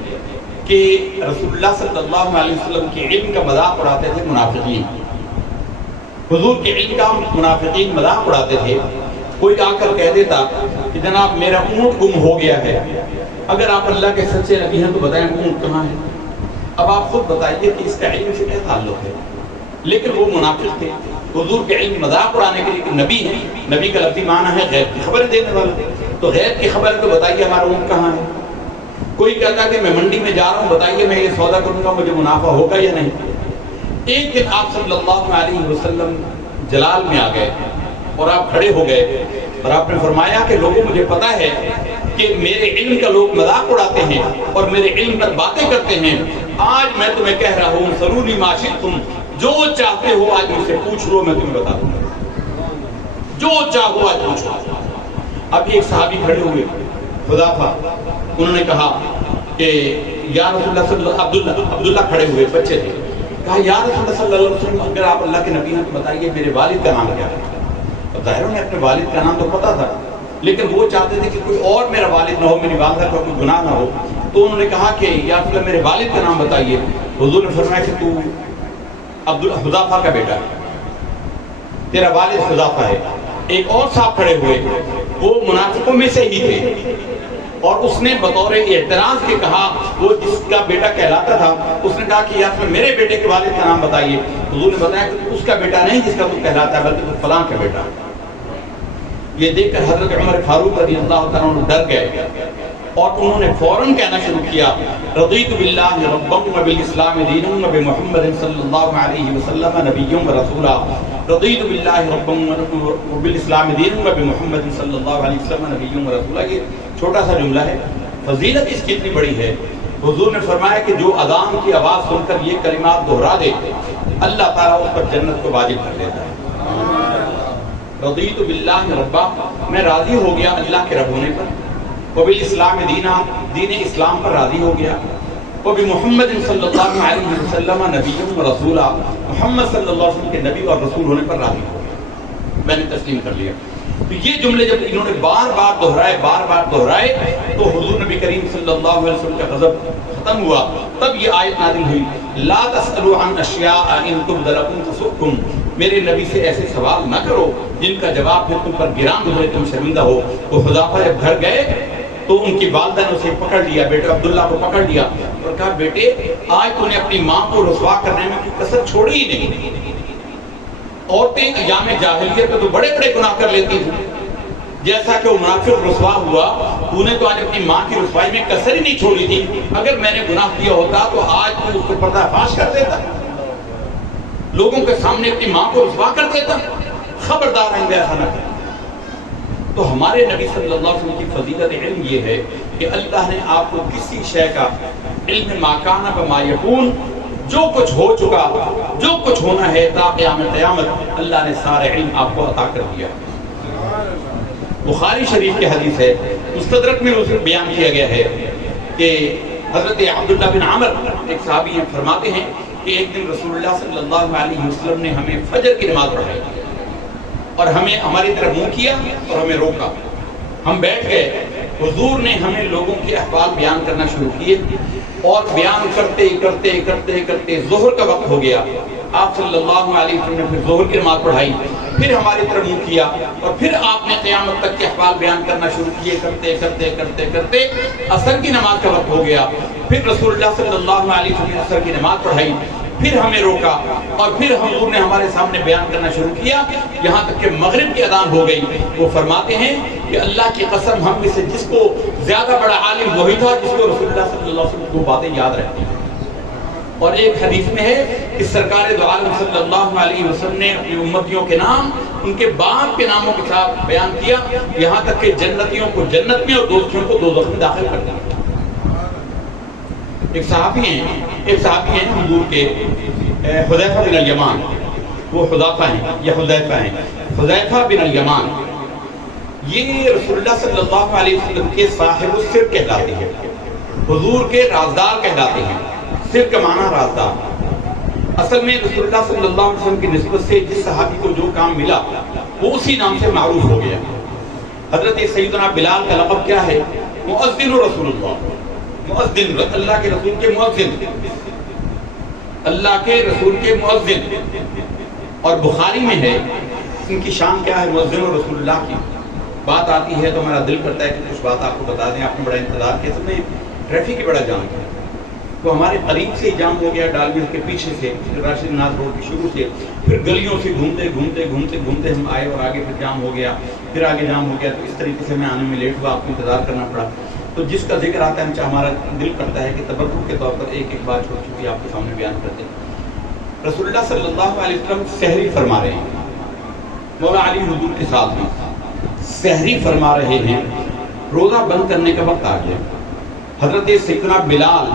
کہ رسول اللہ صلی اللہ علیہ وسلم کے علم کا مذاق اڑاتے تھے منافقین. حضور کے علم کا منافقین مذاق اڑاتے تھے. کوئی آ کر کہہ دیتا کہ جناب میرا اونٹ گم ہو گیا ہے، اگر آپ اللہ کے سچے نبی ہیں تو بتائیں وہ اونٹ کہاں ہے؟ اب آپ خود بتائیے کہ اس کا علم سے کیا تعلق ہے؟ لیکن وہ منافق تھے، حضور کے علم مذاق اڑانے کے لیے نبی ہیں، نبی کا لفظی معنی ہے غیب کی خبر دینے والا، تو غیب کی خبر تو بتائیے ہمارا اونٹ کہاں ہے؟ کوئی کہتا کہ میں منڈی میں جا رہا ہوں، بتائیے میں یہ سودا کروں گا مجھے منافع ہوگا یا نہیں؟ ایک دن آپ صلی اللہ علیہ وسلم جلال میں آ گئے اور آپ کھڑے ہو گئے اور آپ نے فرمایا کہ لوگوں مجھے پتا ہے کہ میرے علم کا لوگ مذاق اڑاتے ہیں اور میرے علم پر باتیں کرتے ہیں، آج میں تمہیں کہہ رہا ہوں سلونی ما شئتم، جو چاہتے ہو آج مجھ سے پوچھ لو، میں تمہیں بتا دوں گا، جو چاہو آج پوچھ لو۔ اب ایک صحابی کھڑے ہوئے حذیفہ، انہوں نے کہا کہ یا رسول اللہ صلی اللہ عبداللہ کھڑے ہوئے بچے تھے، کہا یا رسول اللہ صلی اللہ علیہ وسلم اگر آپ اللہ کے نبی ہیں تو بتائیے میرے والد کا نام کیا ہے؟ ظاہر انہیں اپنے والد کا نام تو پتا تھا، لیکن وہ چاہتے تھے کہ کوئی اور میرا والد نہ ہو، میری والدہ کا کوئی گناہ نہ ہو، تو انہوں نے کہا کہ یا رسول اللہ میرے والد کا نام بتائیے۔ حضور نے فرمایا کہ تو حذیفہ کا بیٹا ہے، تیرا والد حذیفہ ہے۔ ایک اور صاحب کھڑے ہوئے، وہ منافقوں میں سے ہی تھے، اور اس نے بطور اعتراض کے کہا، وہ جس کا بیٹا کہلاتا تھا، اس نے کہا کہ یا رسول اللہ میرے بیٹے کے والد کا نام بتائیے۔ حضور نے بتایا کہ اس کا بیٹا نہیں جس کا تو کہلاتا ہے، بلکہ تو فلاں کا بیٹا۔ یہ دیکھ کر حضرت عمر فاروق رضی اللہ تعالیٰ عنہ ڈر گئے اور انہوں نے فوراً کہنا شروع کیا، رضیت باللہ ربا وبالاسلام دینا وبمحمد صلی اللہ علیہ وسلم نبیا ورسولا، رضیت باللہ ربا وبالاسلام دینا وبمحمد صلی اللہ علیہ وسلم نبیا ورسولا۔ یہ چھوٹا سا جملہ ہے، فضیلت اس کی اتنی بڑی ہے۔ حضور نے فرمایا کہ جو اذان کی آواز سن کر یہ کلمات دہرا دے، اللہ تعالیٰ اس پر جنت کو واجب کر دیتا ہے۔ رضیت باللہ ربا، میں راضی ہو گیا اللہ کے رب ہونے پر، وبالاسلام دینا، دین اسلام پر راضی ہو گیا، وبمحمد صلی اللہ علیہ وسلم نبی و رسولا، محمد صلی اللہ علیہ وسلم کے نبی اور رسول ہونے پر راضی ہو گیا، میں نے تسلیم کر لیا۔ تو یہ جملے جب انہوں نے بار بار دہرائے تو حضور نبی کریم صلی اللہ علیہ وسلم کا غضب ختم ہوا، تب یہ آیت نازل ہوئی، لا تسألوا عن اشیاء ان تبد لکم تسؤکم، میرے نبی سے ایسے سوال نہ کرو جن کا جواب پھر تم پر گران گزرے، تم شرمندہ ہو۔ وہ حذیفہ جب گھر گئے تو ان کی والدہ نے اسے پکڑ لیا، بیٹے عبداللہ کو پکڑ لیا اور کہا بیٹے آج تو نے اپنی ماں کو رسوا کرنے میں کوئی کسر چھوڑی ہی نہیں۔ عورتیں ایام جاہلیت میں تو بڑے بڑے گناہ کر لیتی تھیں، جیسا کہ وہ منافق رسوا ہوا، تو نے تو آج اپنی ماں کی رسوائی میں کسر ہی نہیں چھوڑی تھی، اگر میں نے گناہ کیا ہوتا تو آج تو اس کو پردہ فاش کر دیتا، لوگوں کے سامنے اپنی ماں کو رسوا کر دیتا، خبردار آئندہ ایسا نہ کریں۔ تو ہمارے نبی صلی اللہ علیہ وسلم کی فضیلت علم یہ ہے کہ اللہ نے آپ کو کسی شے کا علم ما کان بما یکون، جو کچھ ہو چکا، جو کچھ ہونا ہے تا قیام قیامت، اللہ نے سارے علم آپ کو عطا کر دیا۔ بخاری شریف کی حدیث ہے، مستدرک میں اسے بیان کیا گیا ہے کہ حضرت عبداللہ بن عمر ایک صحابی ہیں، فرماتے ہیں کہ ایک دن رسول اللہ صلی اللہ علیہ وسلم نے ہمیں فجر کی نماز پڑھائی اور ہمیں ہماری طرف منہ کیا اور ہمیں روکا، ہم بیٹھ گئے، حضور نے ہمیں لوگوں کے احوال بیان کرنا شروع کیے اور بیان کرتے کرتے کرتے کرتے ظہر کا وقت ہو گیا، آپ صلی اللہ علیہ وسلم نے پھر ظہر کی نماز پڑھائی، پھر ہماری طرف منہ کیا اور پھر آپ نے قیامت تک کے احوال بیان کرنا شروع کیے، کرتے کرتے کرتے کرتے عصر کی نماز کا وقت ہو گیا، پھر رسول اللہ صلی اللہ علیہ وسلم نے عصر کی نماز پڑھائی، پھر ہمیں روکا اور پھر حضور نے ہمارے سامنے بیان کرنا شروع کیا، یہاں تک کہ مغرب کی اذان ہو گئی۔ وہ فرماتے ہیں کہ اللہ کی قسم ہم میں سے جس کو زیادہ بڑا عالم وہی تھا جس کو رسول اللہ صلی اللہ علیہ وسلم کو باتیں یاد رہتی ہیں۔ اور ایک حدیث میں ہے کہ سرکار دو عالم صلی اللہ علیہ وسلم نے اپنی امتیوں کے نام ان کے باپ کے ناموں کے ساتھ بیان کیا، یہاں تک کہ جنتیوں کو جنت میں اور دوزخیوں کو دوزخ میں داخل کر دیا۔ ایک صحابی ہیں حضور کے، حذیفہ بن الیمان، وہ حذیفہ ہیں حذیفہ بن الیمان، یہ رسول اللہ صلی اللہ علیہ وسلم کے صاحب السر کہلاتے ہیں، حضور کے رازدار کہلاتے ہیں۔ سر کا معنی رازدار، اصل میں رسول اللہ صلی اللہ علیہ وسلم کی نسبت سے جس صحابی کو جو کام ملا وہ اسی نام سے معروف ہو گیا۔ حضرت سیدنا بلال کا لقب کیا ہے؟ مؤذن رسول اللہ، مؤذن، اللہ کے رسول کے مؤذن، اللہ کے رسول کے مؤذن۔ اور بخاری میں ہے ان کی شان کیا ہے مؤذن رسول اللہ کی، بات آتی ہے تو ہمارا دل کرتا ہے کہ کچھ بات آپ کو بتا دیں. آپ نے بڑا انتظار کیا. سب نے ٹریفک ہی بڑا جام کیا. تو ہمارے قریب سے ہی جام ہو گیا, ڈال مل کے پیچھے سے راشد ناز روڈ کے شروع سے, پھر گلیوں سے گھومتے گھومتے گھومتے گھومتے ہم آئے اور آگے پھر جام ہو گیا, پھر آگے جام ہو گیا. تو اس طریقے سے میں آنے میں لیٹ ہوا, آپ کو انتظار کرنا پڑا. تو جس کا ذکر آتا ہے ہمارا دل کرتا ہے کہ تبرک کے طور پر ایک ایک بات چھوٹی چھوٹی آپ کے سامنے بیان کرتے ہیں. رسول اللہ صلی اللہ علیہ وسلم سحری فرما رہے ہیں, مولا علی حضور کے ساتھ میں سحری فرما رہے ہیں. روزہ بند کرنے کا وقت آ گیا. حضرت سیدنا بلال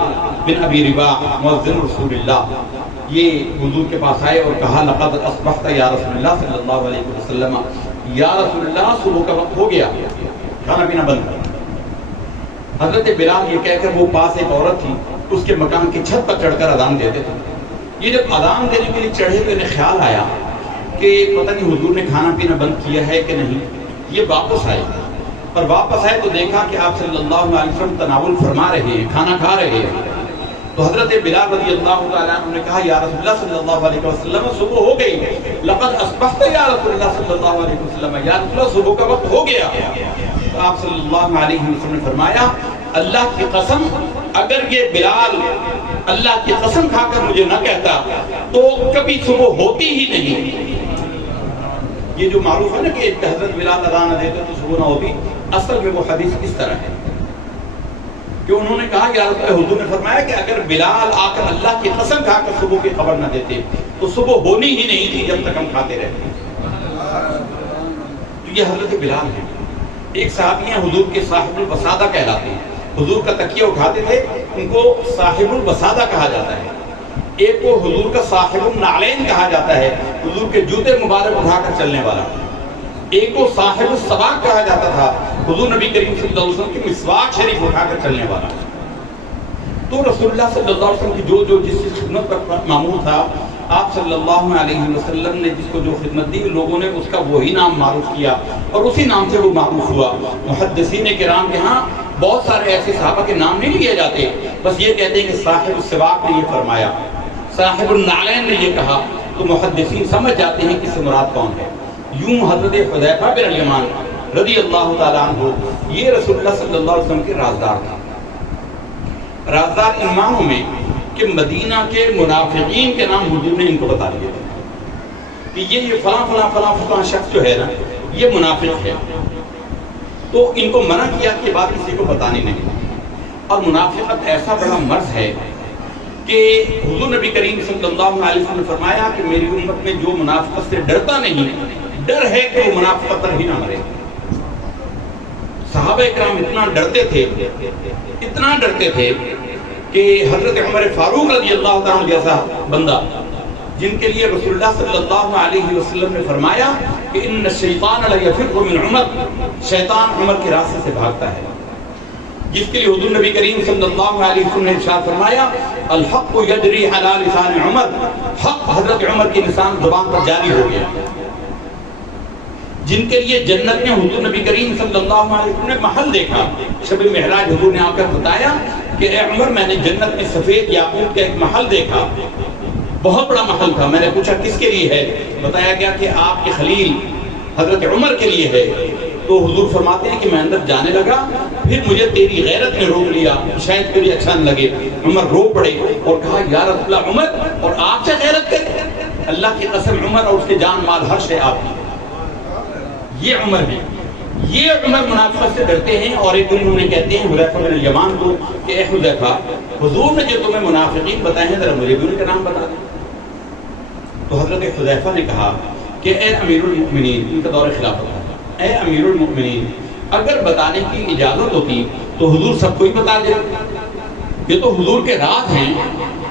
بن ابی رباح مؤذن رسول اللہ یہ حضور کے پاس آئے اور کہا لقد اصبحت یا رسول اللہ صلی اللہ علیہ وسلم, یا رسول اللہ صبح کا وقت ہو گیا, کھانا پینا بند کر. حضرت بلال یہ کہہ کر, وہ پاس ایک عورت تھی اس کے مکان کی چھت پر چڑھ کر اذان دیتے تھے. یہ جب اذان دینے کے لیے چڑھے تو انہیں خیال آیا کہ پتہ نہیں حضور نے کھانا پینا بند کیا ہے کہ نہیں. یہ واپس آئے, پر واپس آئے تو دیکھا کہ آپ صلی اللہ علیہ وسلم تناول فرما رہے ہیں, کھانا کھا رہے ہیں. تو حضرت بلال رضی اللہ تعالیٰ عنہ نے کہا یا رسول اللہ صلی اللہ علیہ وسلم صبح ہو گئی. لقد اصبحت یا رسول اللہ صلی اللہ علیہ وسلم, یا رسول اللہ صبح کا وقت ہو گیا. تو آپ صلی اللہ علیہ وسلم نے فرمایا اللہ کی قسم اگر یہ بلال اللہ کی قسم کھا کر مجھے نہ کہتا تو کبھی صبح ہوتی ہی نہیں. یہ جو معروف ہے نا کہ حضرت بلال اذان نہ دیتے تو صبح نہ ہوتی, اصل میں وہ حدیث اس طرح ہے کہ انہوں نے کہا کہ حضور نے فرمایا کہ اگر بلال آ کر اللہ کی قسم کھا کر صبح کی خبر نہ دیتے تو صبح ہونی ہی نہیں تھی جب تک ہم کھاتے رہتے. تو یہ حضرت بلال ہیں. ایک صحابی ہیں حضور کے صاحب الوسادہ کہلاتے ہیں. حضور کا تکیہ اٹھاتے تھے, ان کو صاحب الوسادہ کہا جاتا ہے. ایک کو حضور کا صاحب النعلین کہا جاتا ہے, حضور کے جوتے مبارک اٹھا کر چلنے والا. ایک کو صاحب السواق کہا جاتا تھا, حضور نبی کریم صلی اللہ علیہ وسلم کی مسواک شریف اٹھا کر چلنے والا. تو رسول اللہ صلی اللہ علیہ وسلم کی جو جس خدمت پر معمول تھا, آپ صلی اللہ علیہ وسلم نے جس کو جو خدمت دی, لوگوں نے اس کا وہی نام معروف کیا اور اسی نام سے وہ معروف ہوا. محدثین کرام کے ہاں بہت سارے ایسے صحابہ کے نام نہیں لیے جاتے, بس یہ کہتے ہیں کہ صاحب السواق نے یہ فرمایا, صاحب النعلین نے یہ کہا, تو محدثین سمجھ جاتے ہیں کہ اس سے مراد کون ہے. یوں حضرت حذیفہ بن الیمان رضی اللہ تعالیٰ عنہ یہ رسول اللہ صلی اللہ علیہ وسلم کے رازدار تھا. رازدار ان معنوں میں کہ مدینہ کے منافقین کے نام حضور نے ان کو بتا دیے تھے کہ یہ فلاں فلاں فلاں فلاں شخص جو ہے نا یہ منافق ہے. تو ان کو منع کیا کہ بات کسی کو بتانی نہیں. اور منافقت ایسا بڑا مرض ہے کہ حضور نبی کریم صلی اللہ علیہ وسلم نے فرمایا کہ میری امت میں جو منافقت سے ڈرتا نہیں, ڈر ہے کہ وہ منافقت پر ہی نہ مرے. صحابہ کرام اتنا ڈرتے تھے کہ حضرت عمر فاروق رضی اللہ تعالیٰ عنہ جیسا بندہ جن کے لیے رسول اللہ صلی اللہ علیہ وسلم نے فرمایا کہ ان الشیطان لیفر من عمر, شیطان عمر کے راستے سے بھاگتا ہے, جس کے لیے حضور نبی کریم صلی اللہ علیہ وسلم نے ارشاد فرمایا الحق یجری علی لسان عمر, حق حضرت عمر کی لسان زبان پر جاری ہو گیا. جن کے لیے جنت میں حضور نبی کریم صلی اللہ علیہ وسلم نے محل دیکھا, شب معراج حضور نے آ کر بتایا کہ اے عمر میں نے جنت میں سفید یاقوت کا ایک محل دیکھا, بہت بڑا محل تھا. میں نے پوچھا کس کے لیے ہے, بتایا گیا کہ آپ کے خلیل حضرت عمر کے لیے ہے. تو حضور فرماتے ہیں کہ میں اندر جانے لگا, پھر مجھے تیری غیرت نے روک لیا, شاید تجھے اچھا نہ لگے. عمر رو پڑے اور کہا یا رسول اللہ عمر اور آپ سے غیرت کرے, اللہ کی قسم عمر اور اس کے جان مال ہر شے آپ کی. یہ عمر ہے, یہ عمر منافقت سے ڈرتے ہیں. اور ایک دن انہوں نے کہتے ہیں حذیفہ بن الیمان کو کہ اے حذیفہ حضور نے جو تمہیں منافقین بتائے ہیں ذرا مجھے بھی ان کا نام بتا دیں. تو حضرت حذیفہ نے کہا کہ اے امیر المؤمنین, ان کا دور خلافت تھا, اے امیر المؤمنین اگر بتانے کی اجازت ہوتی تو حضور سب کو ہی بتا دے, یہ تو حضور کے راز ہیں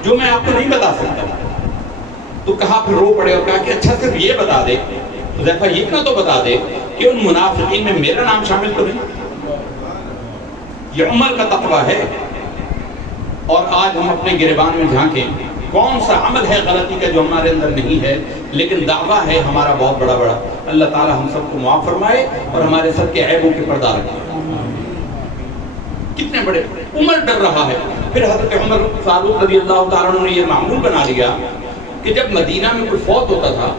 جو میں آپ کو نہیں بتا سکتا. تو کہا, پھر رو پڑے اور کہا کہ اچھا صرف یہ بتا دے, حذیفہ یہ اتنا تو بتا دے کہ ان منافقین میں میرا نام شامل تو نہیں. یہ عمر کا تقویٰ ہے. اور آج ہم اپنے گریبان میں جھانکیں, کون سا عمل ہے غلطی کا جو ہمارے اندر نہیں ہے, لیکن دعویٰ ہے ہمارا بہت بڑا بڑا. اللہ تعالی ہم سب کو معاف فرمائے اور ہمارے سب کے عیبوں کے پردہ رکھے. کتنے بڑے عمر ڈر رہا ہے. پھر حضرت عمر فاروق رضی اللہ تعالیٰ عنہ نے یہ معمول بنا لیا کہ جب مدینہ میں کوئی فوت ہوتا تھا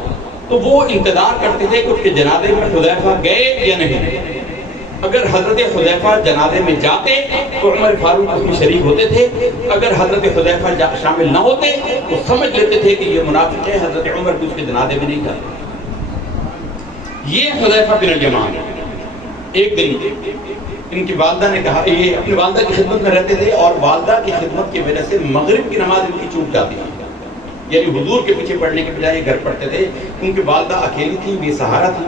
تو وہ انتظار کرتے تھے کہ اس کے جنازے میں حذیفہ گئے یا نہیں. اگر حضرت حذیفہ جنازے میں جاتے تو عمر فاروق اس میں شریک ہوتے تھے، اگر حضرت حذیفہ شامل نہ ہوتے تو سمجھ لیتے تھے کہ یہ منافق ہے، حضرت عمر بھی اس کے جنازے میں نہیں جاتے۔ یہ حذیفہ بن الیمان، ایک دن ان کی والدہ نے کہا، یہ اپنی والدہ کی خدمت میں رہتے تھے اور والدہ کی خدمت کی وجہ سے مغرب کی نماز ان کی چوک جاتی تھی، یعنی حضور کے پیچھے پڑھنے کے بجائے گھر پڑھتے تھے، کیونکہ والدہ اکیلی تھی، بے سہارا تھی،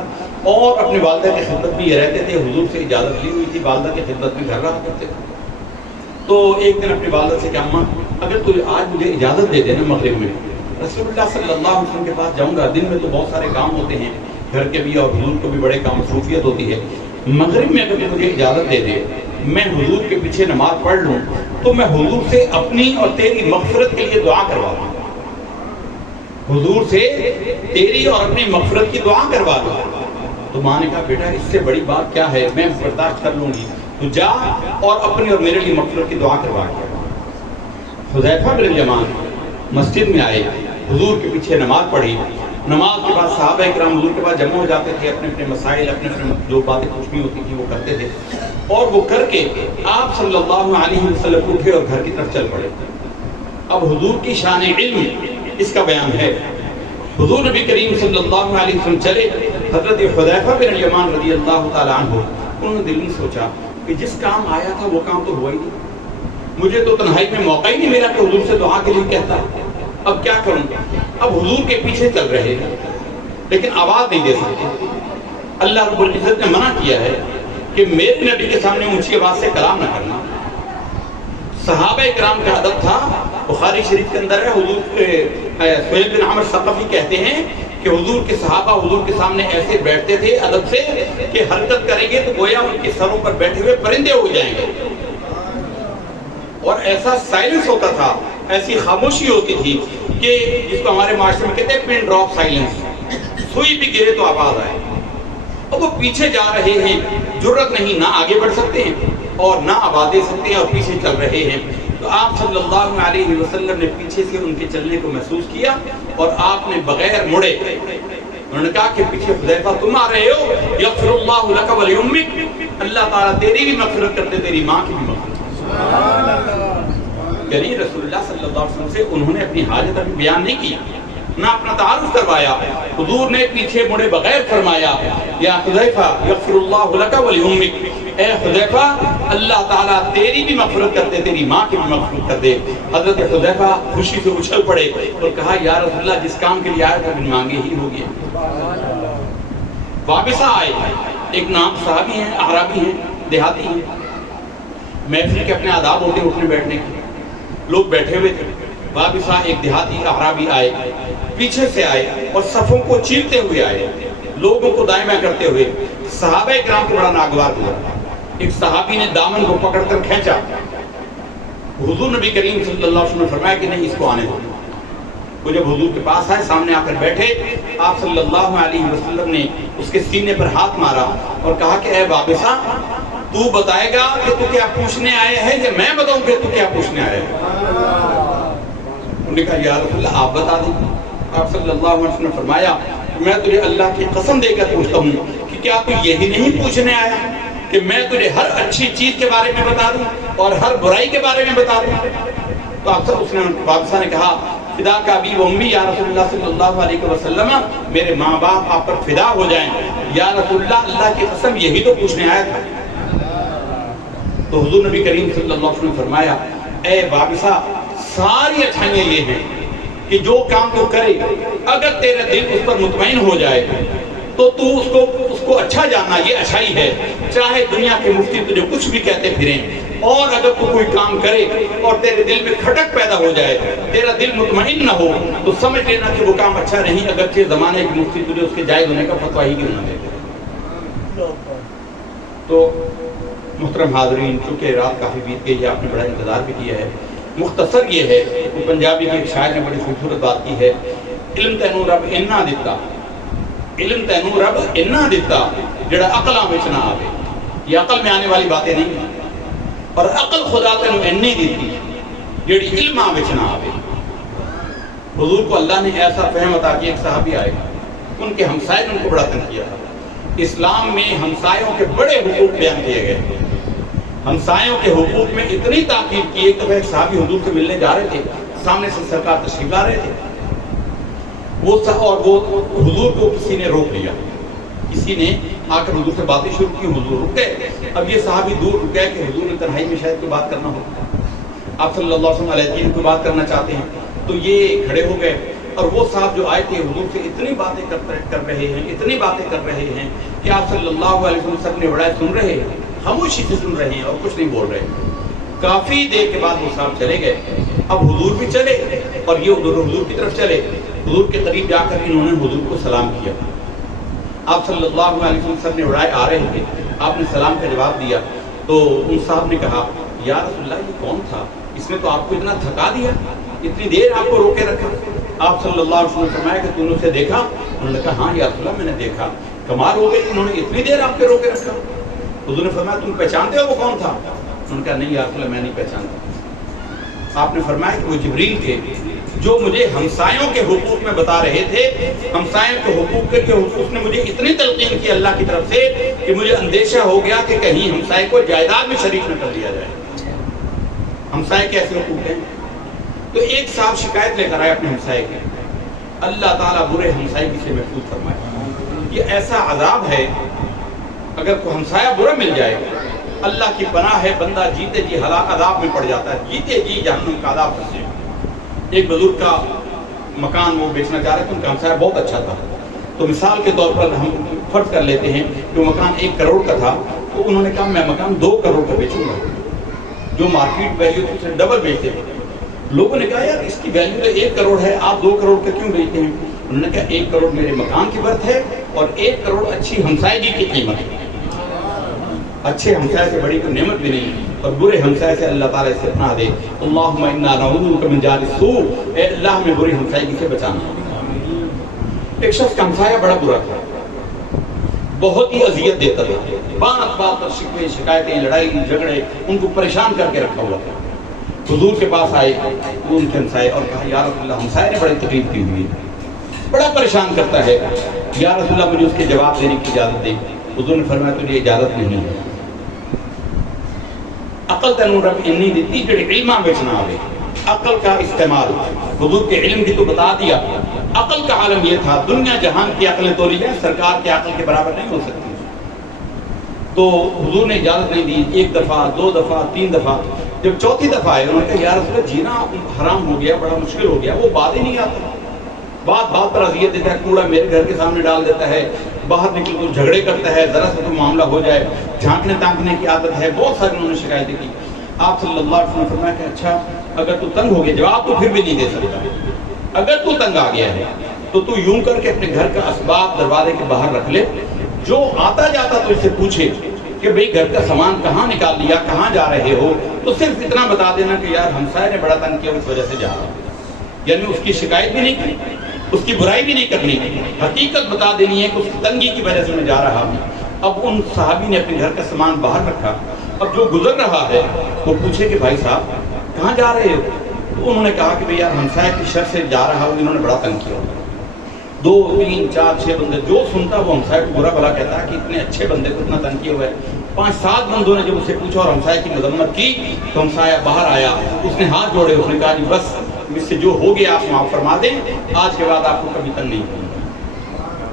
اور اپنی والدہ کی خدمت بھی یہ رہتے تھے، حضور سے اجازت لی ہوئی تھی، والدہ کی خدمت بھی گھر رہا کرتے تھے۔ تو ایک دن اپنی والدہ سے کہ اماں اگر تو آج مجھے اجازت دے دینا مغرب میں، رسول اللہ صلی اللہ علیہ وسلم کے پاس جاؤں گا، دن میں تو بہت سارے کام ہوتے ہیں گھر کے بھی اور حضور کو بھی بڑے کام مصروفیت ہوتی ہے، مغرب میں اگر مجھے اجازت دے دے میں حضور کے پیچھے نماز پڑھ لوں تو میں حضور سے اپنی اور تیری مغفرت کے لیے دعا کروا دوں، حضور سے تیری اور اپنی مغفرت کی دعا کروا دوں۔ تو ماں نے کہا بیٹا اس سے بڑی بات کیا ہے، میں برداشت کر لوں گی، تو جا اور اپنی اور میرے لیے مغفرت کی دعا کروا کے۔ حذیفہ بن الیمان مسجد میں آئے، حضور کے پیچھے نماز پڑھی، نماز کے بعد صحابہ کرام حضور کے پاس جمع ہو جاتے تھے، اپنے اپنے مسائل، اپنے اپنے جو باتیں پوچھنی ہوتی تھی وہ کرتے تھے، اور وہ کر کے آپ صلی اللہ علیہ وسلم اٹھے اور گھر کی طرف چل پڑے۔ اب حضور کی شان علم اس کا بیان ہے۔ حضور نبی کریم صلی اللہ علیہ وسلم چلے، حضرت حذیفہ بن الیمان رضی اللہ تعالیٰ عنہ، انہوں نے دل میں سوچا کہ جس کام آیا تھا وہ کام تو ہوا ہی نہیں، مجھے تو تنہائی میں موقع ہی نہیں ملا کہ حضور سے دعا کے لیے کہتا، اب کیا کروں؟ اب حضور کے پیچھے چل رہے ہیں لیکن آواز نہیں دے سکتے۔ اللہ رب العزت نے منع کیا ہے کہ میرے نبی کے سامنے اونچی آواز سے کلام نہ کرنا۔ صحابہ کرام کا ادب تھا، بخاری شریف کے اندر ہے، حضور سہیل بن عمرو ثقفی کہتے ہیں کہ حضور کے صحابہ حضور کے سامنے ایسے بیٹھتے تھے ادب سے کہ حرکت کریں گے تو گویا ان کے سروں پر بیٹھے ہوئے پرندے اڑ جائیں گے، اور ایسا سائلنس ہوتا تھا، ایسی خاموشی ہوتی تھی کہ جس کو ہمارے معاشرے میں کہتے ہیں پن ڈراپ سائلنس، سوئی بھی گرے تو آواز آئے۔ اور وہ پیچھے جا رہے ہیں، جرت نہیں، نہ آگے بڑھ سکتے ہیں اور نہ آواز دے سکتے ہیں، اور پیچھے چل رہے ہیں۔ تو آپ صلی اللہ علیہ وسلم نے پیچھے سے ان کے چلنے کو محسوس کیا اور آپ نے بغیر مڑے انہوں نے کہا کہ پیچھے حذیفہ تم آ رہے ہو، یغفر اللہ لک ولیمک، اللہ تعالیٰ تیری بھی مغفرت کرتے، تیری ماں کی بھی مغفرت۔ یعنی رسول اللہ صلی اللہ علیہ وسلم سے انہوں نے اپنی حاجت ابھی بیان نہیں کی، نہ اپنا تعارف کروایا، حضور نے پیچھے مڑے بغیر فرمایا یا حذیفہ یغفر اللہ لک ولیمک، اے حذیفہ اللہ تعالیٰ تیری بھی مغفرت کر دے، تیری ماں کی بھی مغفرت کر دے۔ حضرت حذیفہ خوشی سے اچھل پڑے اور کہا یا رسول اللہ جس کام کے لیے آیا تھا بن مانگے ہی ہو گیا۔ وابسہ آئے، ایک نام صحابی ہیں، اعرابی ہیں، دیہاتی ہیں، محفل کے اپنے آداب ہوتے ہیں اٹھنے بیٹھنے کے، لوگ بیٹھے ہوئے تھے، وابسہ ایک دیہاتی اعرابی آئے، پیچھے سے آئے اور صفوں کو چیرتے ہوئے آئے، لوگوں کو دائیں بائیں کرتے ہوئے۔ صحابہ کرام کو بڑا ناگوار ہوا، ایک صحابی نے دامن کو پکڑ کر کھینچا، حضور نبی کریم صلی اللہ علیہ وسلم نے فرمایا کہ نہیں اس کو آنے دو۔ وہ جب حضور کے پاس آئے، سامنے آ کر بیٹھے، آپ صلی اللہ علیہ وسلم نے اس کے سینے پر ہاتھ مارا اور کہا کہ اے وابسہ تو بتائے گا کہ تو کیا پوچھنے آئے ہیں یا میں بتاؤں کہ تو کیا پوچھنے آئے ہیں؟ انہوں نے کہا یا رسول اللہ آپ بتا دیں۔ آپ صلی اللہ علیہ وسلم نے فرمایا میں تجھے اللہ کی قسم دے کر پوچھتا ہوں کہ کیا تو یہی نہیں پوچھنے آیا کہ میں تجھے ہر اچھی چیز کے بارے میں بتا دوں اور ہر برائی کے بارے میں بتا دوں؟ تو آپ اس نے وابسہ نے کہا فدا کا ابی و امی یا رسول اللہ صلی اللہ علیہ وسلم، میرے ماں باپ آپ پر فدا ہو جائیں یا رسول اللہ، اللہ کی قسم یہی تو پوچھنے آیا تھا۔ تو حضور نبی کریم صلی اللہ علیہ وسلم نے فرمایا اے وابسہ ساری اچھائیاں یہ ہیں کہ جو کام تو کرے اگر تیرا دل اس پر مطمئن ہو جائے تو تو اس کو اچھا جاننا یہ اچھائی ہے، چاہے دنیا کے مفتی تجھے کچھ بھی کہتے پھریں، اور اگر تو کوئی کام کرے اور تیرے دل میں کھٹک پیدا ہو جائے، تیرا دل مطمئن نہ ہو، تو سمجھ لینا کہ وہ کام اچھا نہیں، اگرچہ زمانے کے مفتی تجھے اس کے جائز ہونے کا فتویٰ ہی کیوں نہ دے۔ تو محترم حاضرین، چونکہ رات کافی بیت گئی ہے، آپ نے بڑا انتظار بھی کیا ہے، مختصر یہ ہے کہ پنجابی کے ایک شاعر نے بڑی خوبصورت بات کی ہے، علم تینوں رب اینا دیتا، علم تینوں رب اینا دیتا جڑا عقلاں وچ نہ آوے۔ یہ عقل میں آنے والی باتیں نہیں ہیں، اور عقل خدا تینوں اینی دیتی جڑی علماں وچ نہ آوے۔ حضور کو اللہ نے ایسا فہم عطا کیا، ایک صحابی آئے، ان کے ہمسائے نے ان کو بڑا تنگ کیا تھا، اسلام میں ہمسایوں کے بڑے حقوق بیان کیے گئے. ہمسایوں کے حقوق میں اتنی تاکید کی. ایک دفعہ ایک صحابی حضور سے ملنے جا رہے تھے, سامنے سے سرکار تشریف لا رہے تھے, وہ حضور کو کسی نے روک لیا. کسی نے آ کر حضور سے باتیں شروع کی, حضور رک گئے. اب یہ صحابی دور رک گئے کہ حضور نے تنہائی میں شاید کوئی بات کرنا ہو, آپ صلی اللہ علیہ وسلم علیہ دین کو بات کرنا چاہتے ہیں. تو یہ کھڑے ہو گئے, اور وہ صاحب جو آئے تھے حضور سے اتنی باتیں کر رہے ہیں, اتنی باتیں کر رہے ہیں کہ آپ صلی اللہ علیہ وسلم سب نے بڑا سن رہے ہیں, خاموشی سے سن رہے ہیں اور کچھ نہیں بول رہے. کافی دیر کے بعد وہ صاحب چلے گئے. اب حضور بھی چلے اور یہ حضور کی طرف چلے. حضور کے قریب جا کر انہوں نے حضور کو سلام کیا. آپ صلی اللہ علیہ وسلم سب نے اڑائے آ رہے تھے, آپ نے سلام کا جواب دیا. تو ان صاحب نے کہا, یا رسول اللہ یہ کون تھا, اس نے تو آپ کو اتنا تھکا دیا, اتنی دیر آپ کو روکے رکھا. آپ صلی اللہ علیہ وسلم نے فرمایا کہ تم نے اسے دیکھا؟ انہوں نے کہا ہاں یا رسول اللہ میں نے دیکھا. کمال ہو گئی, انہوں نے اتنی دیر آپ کے روکے رکھا. حضور نے فرمایا تم پہچانتے ہو وہ کون تھا؟ انہوں نے کہا نہیں یا رسول اللہ میں نہیں پہچانتا. آپ نے فرمایا کہ وہ جبریل تھے جو مجھے ہمسایوں کے حقوق میں بتا رہے تھے. ہمسایوں کے حقوق کے اس نے مجھے اتنی تلقین کی اللہ کی طرف سے کہ مجھے اندیشہ ہو گیا کہ کہیں ہمسائے کو جائیداد میں شریک نہ کر دیا جائے. ہمسائے کے ایسے حقوق ہیں. تو ایک صاحب شکایت لے کر آئے اپنے ہمسائے کی, اللہ تعالیٰ برے ہمسائے سے محفوظ فرمائے. یہ ایسا عذاب ہے اگر کوئی ہمسایہ برا مل جائے, اللہ کی پناہ ہے, بندہ جیتے جی ہلاک عذاب میں پڑ جاتا ہے, جیتے جی جہنم کا عذاب پھنسے. ایک بزرگ کا مکان وہ بیچنا چاہ رہے تھے, ان کا ہمسایہ بہت اچھا تھا. تو مثال کے طور پر ہم فرض کر لیتے ہیں کہ مکان 1 کروڑ کا تھا, تو انہوں نے کہا میں مکان 2 کروڑ کا بیچوں گا. جو مارکیٹ ویلیو تھی اسے ڈبل بیچتے تھے. لوگوں نے کہا یار اس کی ویلیو تو 1 کروڑ ہے, آپ 2 کروڑ کا کیوں بیچتے ہیں؟ انہوں نے کہا 1 کروڑ میرے مکان کی برت ہے اور 1 کروڑ اچھی ہمسائیگی کی قیمت ہے. اچھے ہمسائے سے بڑی کوئی نعمت بھی نہیں, اور برے ہمسائے سے اللہ تعالیٰ سے پناہ دے. اللہم انا نعوذ بک من جار السوء, اے اللہ ہمیں بری ہمسائیگی سے بچانا. ایک شخص کا ہمسایہ بڑا برا تھا, بہت ہی اذیت دیتا تھا, بات بات پر شکوے شکایتیں لڑائی جھگڑے ان کو پریشان کر کے رکھا ہوا تھا. حضور کے پاس آئے وہ ان کے ہمسائے اور کہا یا رسول اللہ ہمسائے نے بڑی تکلیف کی ہوئی ہے, بڑا پریشان کرتا ہے, یا رسول اللہ مجھے اس کے جواب دینے کی اجازت دے. حضور نے فرمایا تجھے اجازت نہیں ہے. عقل تینوں رب انی دیتی جڑی علمہ بیچنا آوے. عقل کا استعمال حضور کے علم کی تو بتا دیا. عقل کا عالم یہ تھا, دنیا جہان کی عقلیں تولی جائیں, سرکار کی عقل کے برابر نہیں ہو سکتی. تو حضور نے اجازت نہیں دی. 1 دفعہ 2 دفعہ 3 دفعہ, جب 4تھی دفعہ آئے انہوں نے کہا یا رسول اللہ جینا حرام ہو گیا, بڑا مشکل ہو گیا. وہ بات ہی نہیں آتا, بات بات پر اذیت دیتا ہے, کوڑا میرے گھر کے سامنے ڈال دیتا ہے, باہر نکل تو جھگڑے کرتا ہے, ذرا سا تو معاملہ ہو جائے جھانکنے تانکنے کی عادت ہے. بہت ساری انہوں نے شکایتیں کی. آپ صلی اللہ علیہ وسلم نے فرمایا کہ اچھا اگر تو تنگ ہو گیا, جواب تو پھر بھی نہیں دے سکتا, اگر تو تنگ آ گیا ہے تو تو یوں کر کے اپنے گھر کا اسباب دروازے کے باہر رکھ لے, جو آتا جاتا تو اس سے پوچھے کہ بھئی گھر کا سامان کہاں نکال لیا, کہاں جا رہے ہو, تو صرف اتنا بتا دینا کہ یار ہمسائے نے بڑا تنگ کیا اس وجہ سے جا رہا ہوں. یعنی اس کی شکایت بھی نہیں کی, اس کی برائی بھی نہیں کرنی, حقیقت بتا دینی ہے کہ اس کی تنگی کی وجہ سے میں جا رہا ہوں. اب ان صحابی نے اپنے گھر کا سامان باہر رکھا, اب جو گزر رہا ہے وہ پوچھے کہ بھائی صاحب کہاں جا رہے ہو؟ تو انہوں نے کہا کہ بھئی یار ہمسائے کی شر سے جا رہا ہوں, انہوں نے بڑا تنگ کیا. 2 3 4 6 بندے, جو سنتا وہ ہمسائے کو برا بھلا کہتا ہے کہ اتنے اچھے بندے کو اتنا تنگ کیا ہوا ہے. 5 7 بندوں نے جب اس سے پوچھا اور ہمسائے کی مذمت کی تو ہمسایہ باہر آیا, اس نے ہاتھ جوڑے, اس نے کہا جی بس مجھ سے جو ہو گیا آپ معاف فرما دیں, آج کے بعد آپ کو کبھی تنگ نہیں کروں.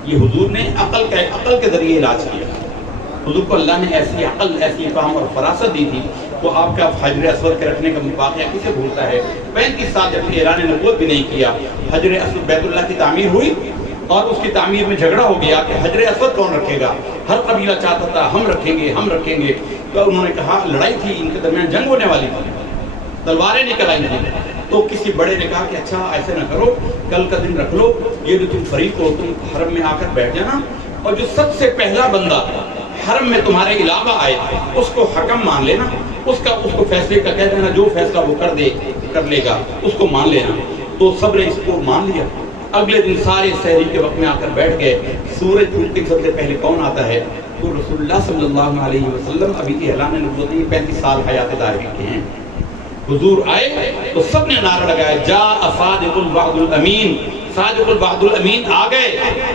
یہ حضور نے عقل کے ذریعے علاج کیا. حضور کو اللہ نے ایسی عقل, ایسی فہم اور فراست دی تھی. تو آپ کا حجر اسود کے رکھنے کا واقعہ کسے بھولتا ہے؟ 35 سال جب اعلان نبوت بھی نہیں کیا, حجر اسود بیت اللہ کی تعمیر ہوئی اور اس کی تعمیر میں جھگڑا ہو گیا کہ حجر اسود کون رکھے گا. ہر قبیلہ چاہتا تھا ہم رکھیں گے ہم رکھیں گے. تو انہوں نے کہا, لڑائی تھی ان کے درمیان, جنگ ہونے والی تھی, تلواریں نکل آئی تھیں. تو کسی بڑے نے کہا کہ اچھا ایسے نہ کرو, کل کا دن رکھ لو, یہ جو تم فریق ہو تم حرم میں آ کر بیٹھ جانا, اور جو سب سے پہلا بندہ حرم میں تمہارے علاوہ آئے اس کو حکم مان لینا, اس کو فیصلے کا کہہ دینا, جو فیصلہ وہ کر لے گا اس کو مان لینا. تو سب نے اس کو مان لیا. اگلے دن سارے سحری کے وقت میں آ کر بیٹھ گئے. سورج ٹوٹنے سب سے پہلے کون آتا ہے؟ تو رسول اللہ صلی اللہ علیہ وسلم. ابھی اعلان نبوت 35 سال حیات دائمی کے ہیں. حضور آئے تو سب نے نعرہ لگایا, جاء صادق الوعد الامین, صادق الوعد الامین آ گئے،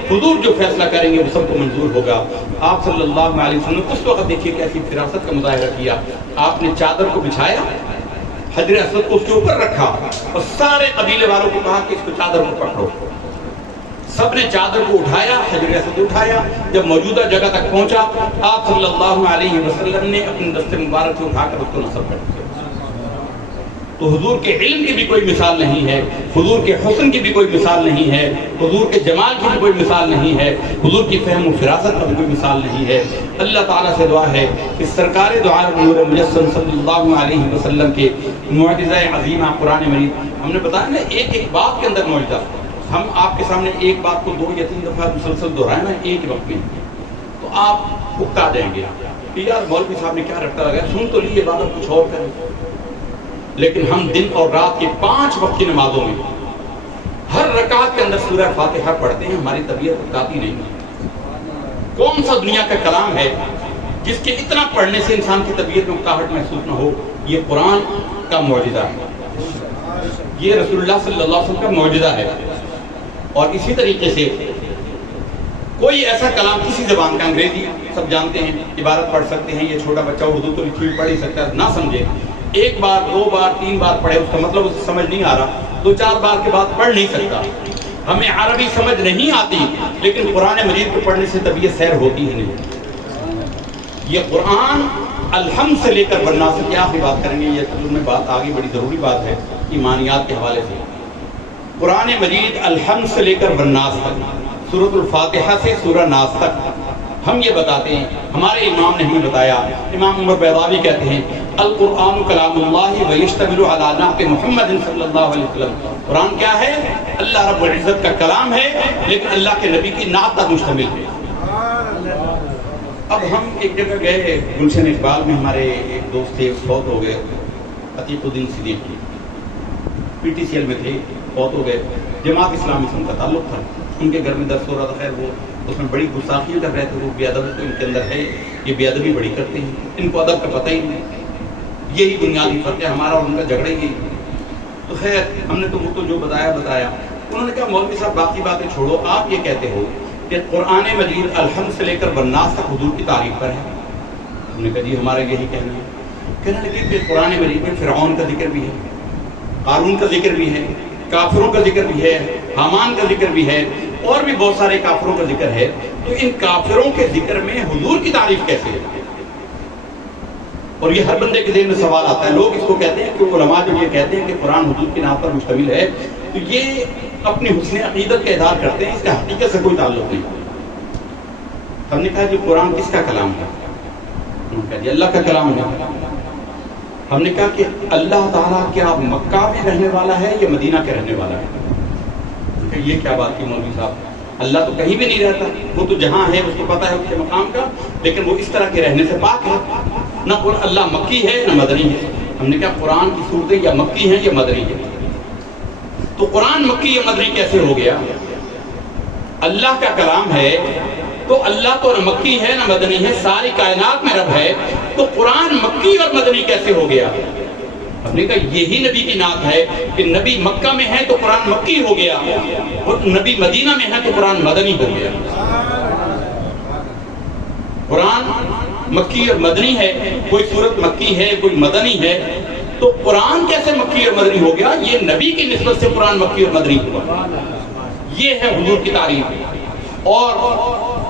حضور جو فیصلہ کریں گے وہ سب کو منظور ہوگا۔ آپ صلی اللہ علیہ وسلم اس وقت دیکھیے کیسی فراست کا مظاہرہ کیا، آپ نے چادر کو بچھایا، حجر اسود کو اس کے اوپر رکھا اور سارے قبیلے والوں کو کہا کہ اس کو چادر کو پکڑو۔ سب نے چادر کو اٹھایا، حجر اسود اٹھایا، جب موجودہ جگہ تک پہنچا آپ صلی اللہ علیہ وسلم نے اپنے دست مبارک سے اٹھا کر اس کو نصب کر دیا۔ تو حضور کے علم کی بھی کوئی مثال نہیں ہے، حضور کے حسن کی بھی کوئی مثال نہیں ہے، حضور کے جمال کی بھی کوئی مثال نہیں ہے، حضور کی فہم و فراست کی بھی کوئی مثال نہیں ہے۔ اللہ تعالیٰ سے دعا ہے کہ سرکار دو عالم نور مجسم صلی اللہ علیہ وسلم کے معجزہ عظیمہ قرآن مجید، ہم نے بتایا نا ایک ایک بات کے اندر معجزہ، ہم آپ کے سامنے ایک بات کو 2 یا 3 دفعہ مسلسل دہرائیں نا ایک وقت میں تو آپ اکتا جائیں گے کہ یار مولوی صاحب نے کیا رٹتا لگا، سن تو لی یہ بات اب کچھ اور کریں۔ لیکن ہم دن اور رات کے 5 وقت کی نمازوں میں ہر رکعت کے اندر سورہ فاتحہ پڑھتے ہیں، ہماری طبیعت اکتاتی نہیں ہے۔ کون سا دنیا کا کلام ہے جس کے اتنا پڑھنے سے انسان کی طبیعت میں اکتاہٹ محسوس نہ ہو؟ یہ قرآن کا معجزہ ہے، یہ رسول اللہ صلی اللہ علیہ وسلم کا معجزہ ہے۔ اور اسی طریقے سے کوئی ایسا کلام کسی زبان کا، انگریزی سب جانتے ہیں، عبارت پڑھ سکتے ہیں، یہ چھوٹا بچہ اردو تو لکھی ہوئی پڑھ ہی سکتا ہے، نہ سمجھے 1 بار 2 بار 3 بار پڑھے اس کا مطلب اسے سمجھ نہیں آ رہا، 2-4 بار کے بعد پڑھ نہیں سکتا۔ ہمیں عربی سمجھ نہیں آتی لیکن قرآن مجید کو پڑھنے سے طبیعت سیر ہوتی ہی نہیں۔ یہ قرآن الحمد سے لے کر والناس سے کیا بات کریں گے، یہ تدبر میں بات آگے بڑی ضروری بات ہے ایمانیات کے حوالے سے۔ قرآن مجید الحمد سے لے کر والناس تک، سورۃ الفاتحہ سے سورہ ناس تک ہم یہ بتاتے ہیں، ہمارے امام نے ہمیں بتایا، امام عمر بیضاوی کہتے ہیں القرآن کلام اللہ ویشتمل علی نعت محمد صلی اللہ علیہ وسلم، قرآن کیا ہے؟ اللہ رب العزت کا کلام ہے لیکن اللہ کے نبی کی نعت پر مشتمل ہے۔ اب ہم ایک جگہ گئے، گلشن اقبال میں ہمارے ایک دوست تھے، فوت ہو گئے، عتیق الدین صدیقی، PTCL میں تھے، فوت ہو گئے، جماعت اسلامی سے ان کا تعلق تھا، ان کے گھر میں درس ہو رہا تھا، خیر وہ اس میں بڑی گستاخیاں کر رہے تھے، وہ بے ادب تو ان کے اندر ہے، یہ بے ادبی بڑی کرتے ہیں، ان کو ادب کا پتہ ہی نہیں، یہی بنیادی فرق ہے ہمارا اور ان کا جھگڑا ہی۔ تو خیر ہم نے تو وہ تو جو بتایا، انہوں نے کہا مولوی صاحب باقی باتیں چھوڑو، آپ یہ کہتے ہو کہ قرآن مجید الحمد سے لے کر والناس تک حضور کی تعریف پر ہے؟ ہم نے کہا جی ہمارا یہی کہنا ہے۔ کہنے لگے کہ قرآن مجید میں فرعون کا ذکر بھی ہے، قارون کا ذکر بھی ہے، کافروں کا ذکر بھی ہے، حامان کا ذکر بھی ہے، اور بھی بہت سارے کافروں کا ذکر ہے، تو ان کافروں کے ذکر میں حضور کی تعریف کیسے ہے؟ اور یہ ہر بندے کے ذہن میں سوال آتا ہے۔ لوگ اس کو کہتے ہیں کہ علماء جو یہ کہتے ہیں کہ قرآن حضور کی نعت پر مشتمل ہے تو یہ اپنی حسن عقیدت کا اظہار کرتے ہیں، اس کا حقیقت سے کوئی تعلق نہیں۔ ہم نے کہا کہ قرآن کس کا کلام ہے؟ انہوں نے کہا جی اللہ کا کلام ہے۔ ہم نے کہا کہ اللہ تعالیٰ کیا مکہ میں رہنے والا ہے یا مدینہ کے رہنے والا ہے؟ کہ یہ کیا بات کی مولوی صاحب، اللہ تو کہیں بھی نہیں رہتا، وہ تو جہاں ہے اس کو پتہ ہے اس کے مقام کا، لیکن وہ اس طرح کے رہنے سے پاک ہے، نہ اللہ مکی ہے نہ مدنی ہے۔ ہم نے کہا قرآن کی صورتیں یا مکی ہیں یا مدنی ہے، تو قرآن مکی یا مدنی کیسے ہو گیا؟ اللہ کا کلام ہے تو اللہ تو نہ مکی ہے نہ مدنی ہے، ساری کائنات میں رب ہے، تو قرآن مکی اور مدنی کیسے ہو گیا؟ ہم نے کہا یہی نبی کی نعت ہے کہ نبی مکہ میں ہے تو قرآن مکی ہو گیا، اور نبی مدینہ میں ہے تو قرآن مدنی ہو گیا۔ قرآن مکی اور مدنی ہے، کوئی صورت مکی ہے کوئی مدنی ہے، تو قرآن کیسے مکی اور مدنی ہو گیا؟ یہ نبی کی نسبت سے قرآن مکی اور مدنی ہوا، یہ ہے حضور کی تعریف۔ اور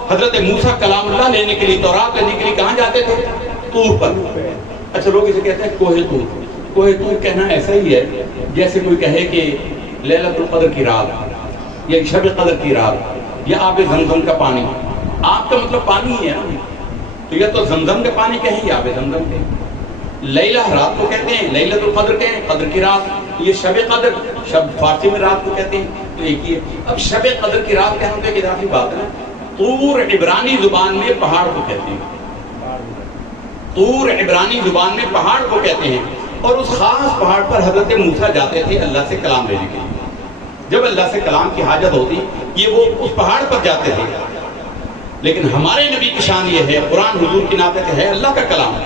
حضرت موسیٰ کلام اللہ لینے کے لیے، تورات لینے کے لیے کہاں جاتے تھے؟ طور پر۔ اچھا لوگ اسے کہتے ہیں کوہ طور۔ کوہ طور کہنا ایسا ہی ہے جیسے کوئی کہے کہ لیلۃ القدر کی رات یا شب قدر کی رات یا آب زمزم کا پانی۔ آپ کا مطلب پانی ہی ہے نا، تو یا تو زمزم کا پانی کہیں یا آب زمزم کہیں۔ لیلہ رات کو کہتے ہیں، لیلۃ القدر کہیں قدر کی رات، یہ شب قدر، شب فارسی میں رات کو کہتے ہیں، تو ایک ہی ہے۔ اب شب قدر کی رات کہنا تو ایک اضافی بات ہے نا۔ طور عبرانی زبان میں پہاڑ کو کہتے ہیں، طور عبرانی زبان میں پہاڑ کو کہتے ہیں، اور اس خاص پہاڑ پر حضرت موسیٰ جاتے تھے اللہ سے کلام لینے کے لیے۔ جب اللہ سے کلام کی حاجت ہوتی یہ وہ اس پہاڑ پر جاتے تھے۔ لیکن ہمارے نبی کی شان یہ ہے، قرآن حضور کی نعت ہے، اللہ کا کلام ہے۔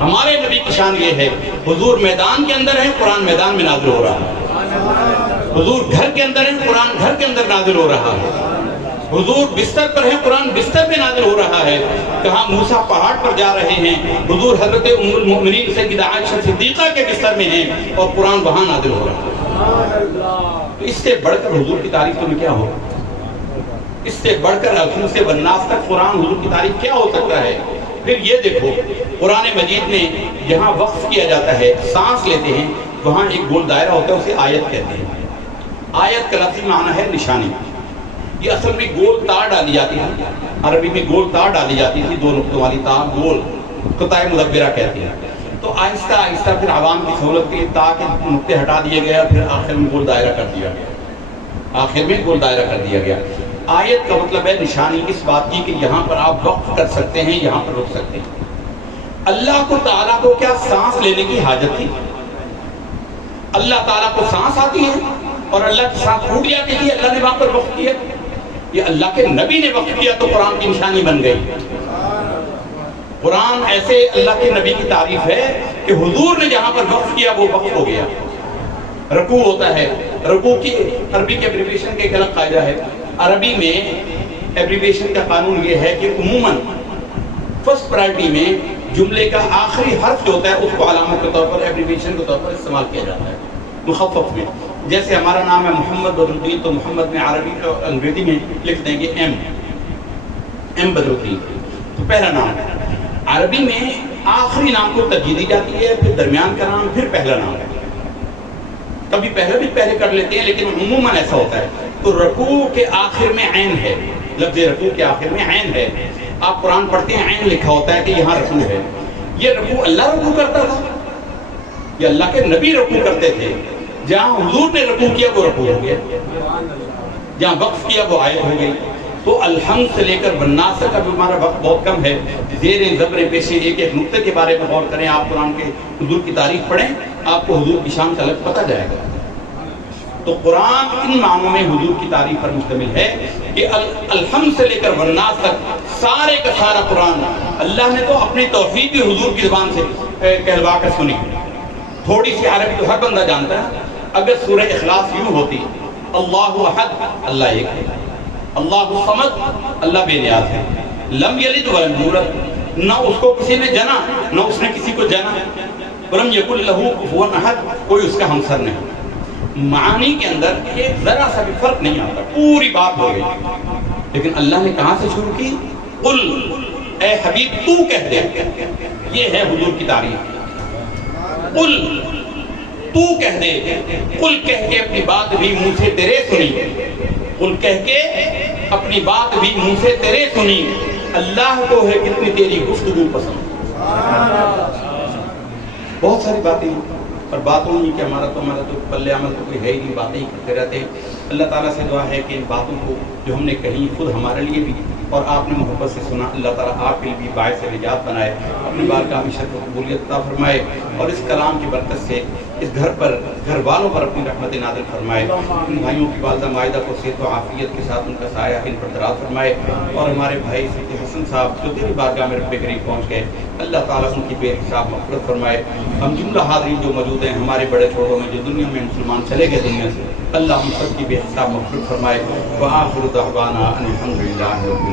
ہمارے نبی کی شان یہ ہے، حضور میدان کے اندر ہے، قرآن میدان میں نازل ہو رہا ہے۔ حضور گھر کے اندر ہیں، قرآن گھر کے اندر نازل ہو رہا ہے. حضور بستر پر ہیں، قرآن بستر پہ نازل ہو رہا ہے. کہاں موسیٰ پہاڑ پر جا رہے ہیں، حضور حضرت ام المؤمنین سیدہ عائشہ صدیقہ کے بستر میں ہیں اور قرآن وہاں نازل ہو رہا ہے. تو اس سے بڑھ کر حضور کی تعریف تمہیں کیا ہو؟ اس سے بڑھ کر الحمد سے والناس تک قرآن حضور کی تعریف کیا ہو سکتا ہے؟ پھر یہ دیکھو قرآن مجید میں جہاں وقف کیا جاتا ہے، سانس لیتے ہیں، وہاں ایک گول دائرہ ہوتا ہے، اسے آیت کہتے ہیں. آیت کا لفظی معنی ہے نشانی. یہ اصل میں گول تار ڈالی جاتی تھی، عربی میں گول تار ڈالی جاتی تھی، 2 نقطوں والی تار، گول قطع مدبرہ کہتے ہیں. تو آہستہ آہستہ پھر عوام کی سہولت کے لیے تا کے نقطے ہٹا دیے گئے، پھر آخر میں گول دائرہ کر دیا گیا. آخر میں گول دائرہ کر دیا گیا. آیت کا مطلب ہے نشانی اس بات کی کہ یہاں پر آپ وقف کر سکتے ہیں، یہاں پر رک سکتے ہیں. اللہ کو تعالیٰ کو کیا سانس لینے کی حاجت تھی؟ اللہ تعالیٰ کو سانس آتی ہے اور اللہ کی سانس ٹوٹ جاتی تھی، اللہ نے وہاں پر وقف کیا. یہ اللہ کے نبی نے وقف کیا تو قرآن کی نشانی بن گئی. قرآن ایسے اللہ کے نبی کی تعریف ہے کہ حضور نے جہاں پر وقف کیا وہ وقف ہو گیا. رکوع ہوتا ہے، رکوع کی عربی کے ایبریویشن کا ایک الگ قاعدہ ہے. عربی میں ایبریویشن کا قانون یہ ہے کہ عموماً فرسٹ پرائرٹی میں جملے کا آخری حرف جو ہوتا ہے اس کو علامت کے طور پر، ایبریویشن کے طور پر استعمال کیا جاتا ہے. مخفف میں جیسے ہمارا نام ہے محمد بدر الدین، تو محمد میں عربی اور انگریزی میں لکھ دیں گے ایم بدر الدین، تو پہلا نام. عربی میں آخری نام کو ترجیح دی جاتی ہے، پھر درمیان کا نام، پھر پہلا نام. کبھی پہلے بھی پہلے کر لیتے ہیں لیکن عموماً ایسا ہوتا ہے. تو رکوع کے آخر میں عین ہے، لفظ رکوع کے آخر میں عین ہے. آپ قرآن پڑھتے ہیں عین لکھا ہوتا ہے کہ یہاں رکوع ہے. یہ رکوع اللہ رکوع کرتا تھا، یہ اللہ کے نبی رکوع کرتے تھے. جہاں حضور نے رکوع کیا وہ رکوع ہو گیا، جہاں وقف کیا وہ آیت ہو گئی. تو الحمد سے لے کر والناس کا بھی ہمارا وقت بہت کم ہے. زیریں زبریں پیشے ایک ایک نقطے کے بارے میں غور کریں. آپ قرآن کے حضور کی تعریف پڑھیں، آپ کو حضور کی شان کا الگ پتہ جائے گا. تو قرآن ان معنوں میں حضور کی تعریف پر مشتمل ہے کہ الحمد سے لے کر والناس تک سارے کا سارا قرآن اللہ نے تو اپنی توحید بھی حضور کی زبان سے کہلوا کر سنی. تھوڑی سی عربی تو ہر بندہ جانتا ہے. اگر سورہ اخلاص یوں ہوتی، اللہ احد، اللہ ایک ہے، اللہ الصمد، اللہ بے نیاز ہے، لم یلد ولم یولد، نہ اس کو کسی نے جنا نہ اس نے کسی کو جنا، ولم یکن لہ کفوا احد، کوئی اس کا ہمسر نہیں. معانی کے اندر ایک ذرا سا بھی فرق نہیں آتا، پوری بات ہو گئی. لیکن اللہ نے کہاں سے شروع کی؟ قل، اے حبیب تو کہہ دے. یہ ہے حضور کی تعریف. قل، تو کہہ دے. قل کہہ کے اپنی بات بھی منہ سے تیرے سنی. قل کہہ کے اپنی بات بھی منہ سے تیرے سنی. اللہ کو ہے کتنی تیری گفتگو پسند. بہت ساری باتیں اور باتوں ہی کہ ہمارا تو پلے عمل تو کوئی ہے ہی نہیں، باتیں ہی کرتے رہتے ہیں. اللہ تعالیٰ سے دعا ہے کہ ان باتوں کو جو ہم نے کہیں خود ہمارے لیے بھی اور آپ نے محبت سے سنا، اللہ تعالیٰ آپ کے لیے بھی باعث نجات بنائے، اپنی بارگاہ میں شرف و قبولیت عطا فرمائے، اور اس کلام کی برکت سے اس گھر پر، گھر والوں پر اپنی رحمت نازل فرمائے. ان بھائیوں کی والدہ مائدہ کو صحت و عافیت کے ساتھ ان کا سایہ ان پر دراز فرمائے. اور ہمارے بھائی سید حسن صاحب جو تیری بارگاہ میں رب کریم پہنچ گئے، اللہ تعالیٰ ان کی بے حساب مغفرت فرمائے. ہم جملہ حاضرین جو موجود ہیں ہمارے بڑے چھوٹوں میں جو دنیا میں مسلمان چلے گئے دنیا سے، اللہ ہم سب کی بے حساب مغفرت فرمائے. وآخر دعوانا ان الحمد للہ رب العالمین.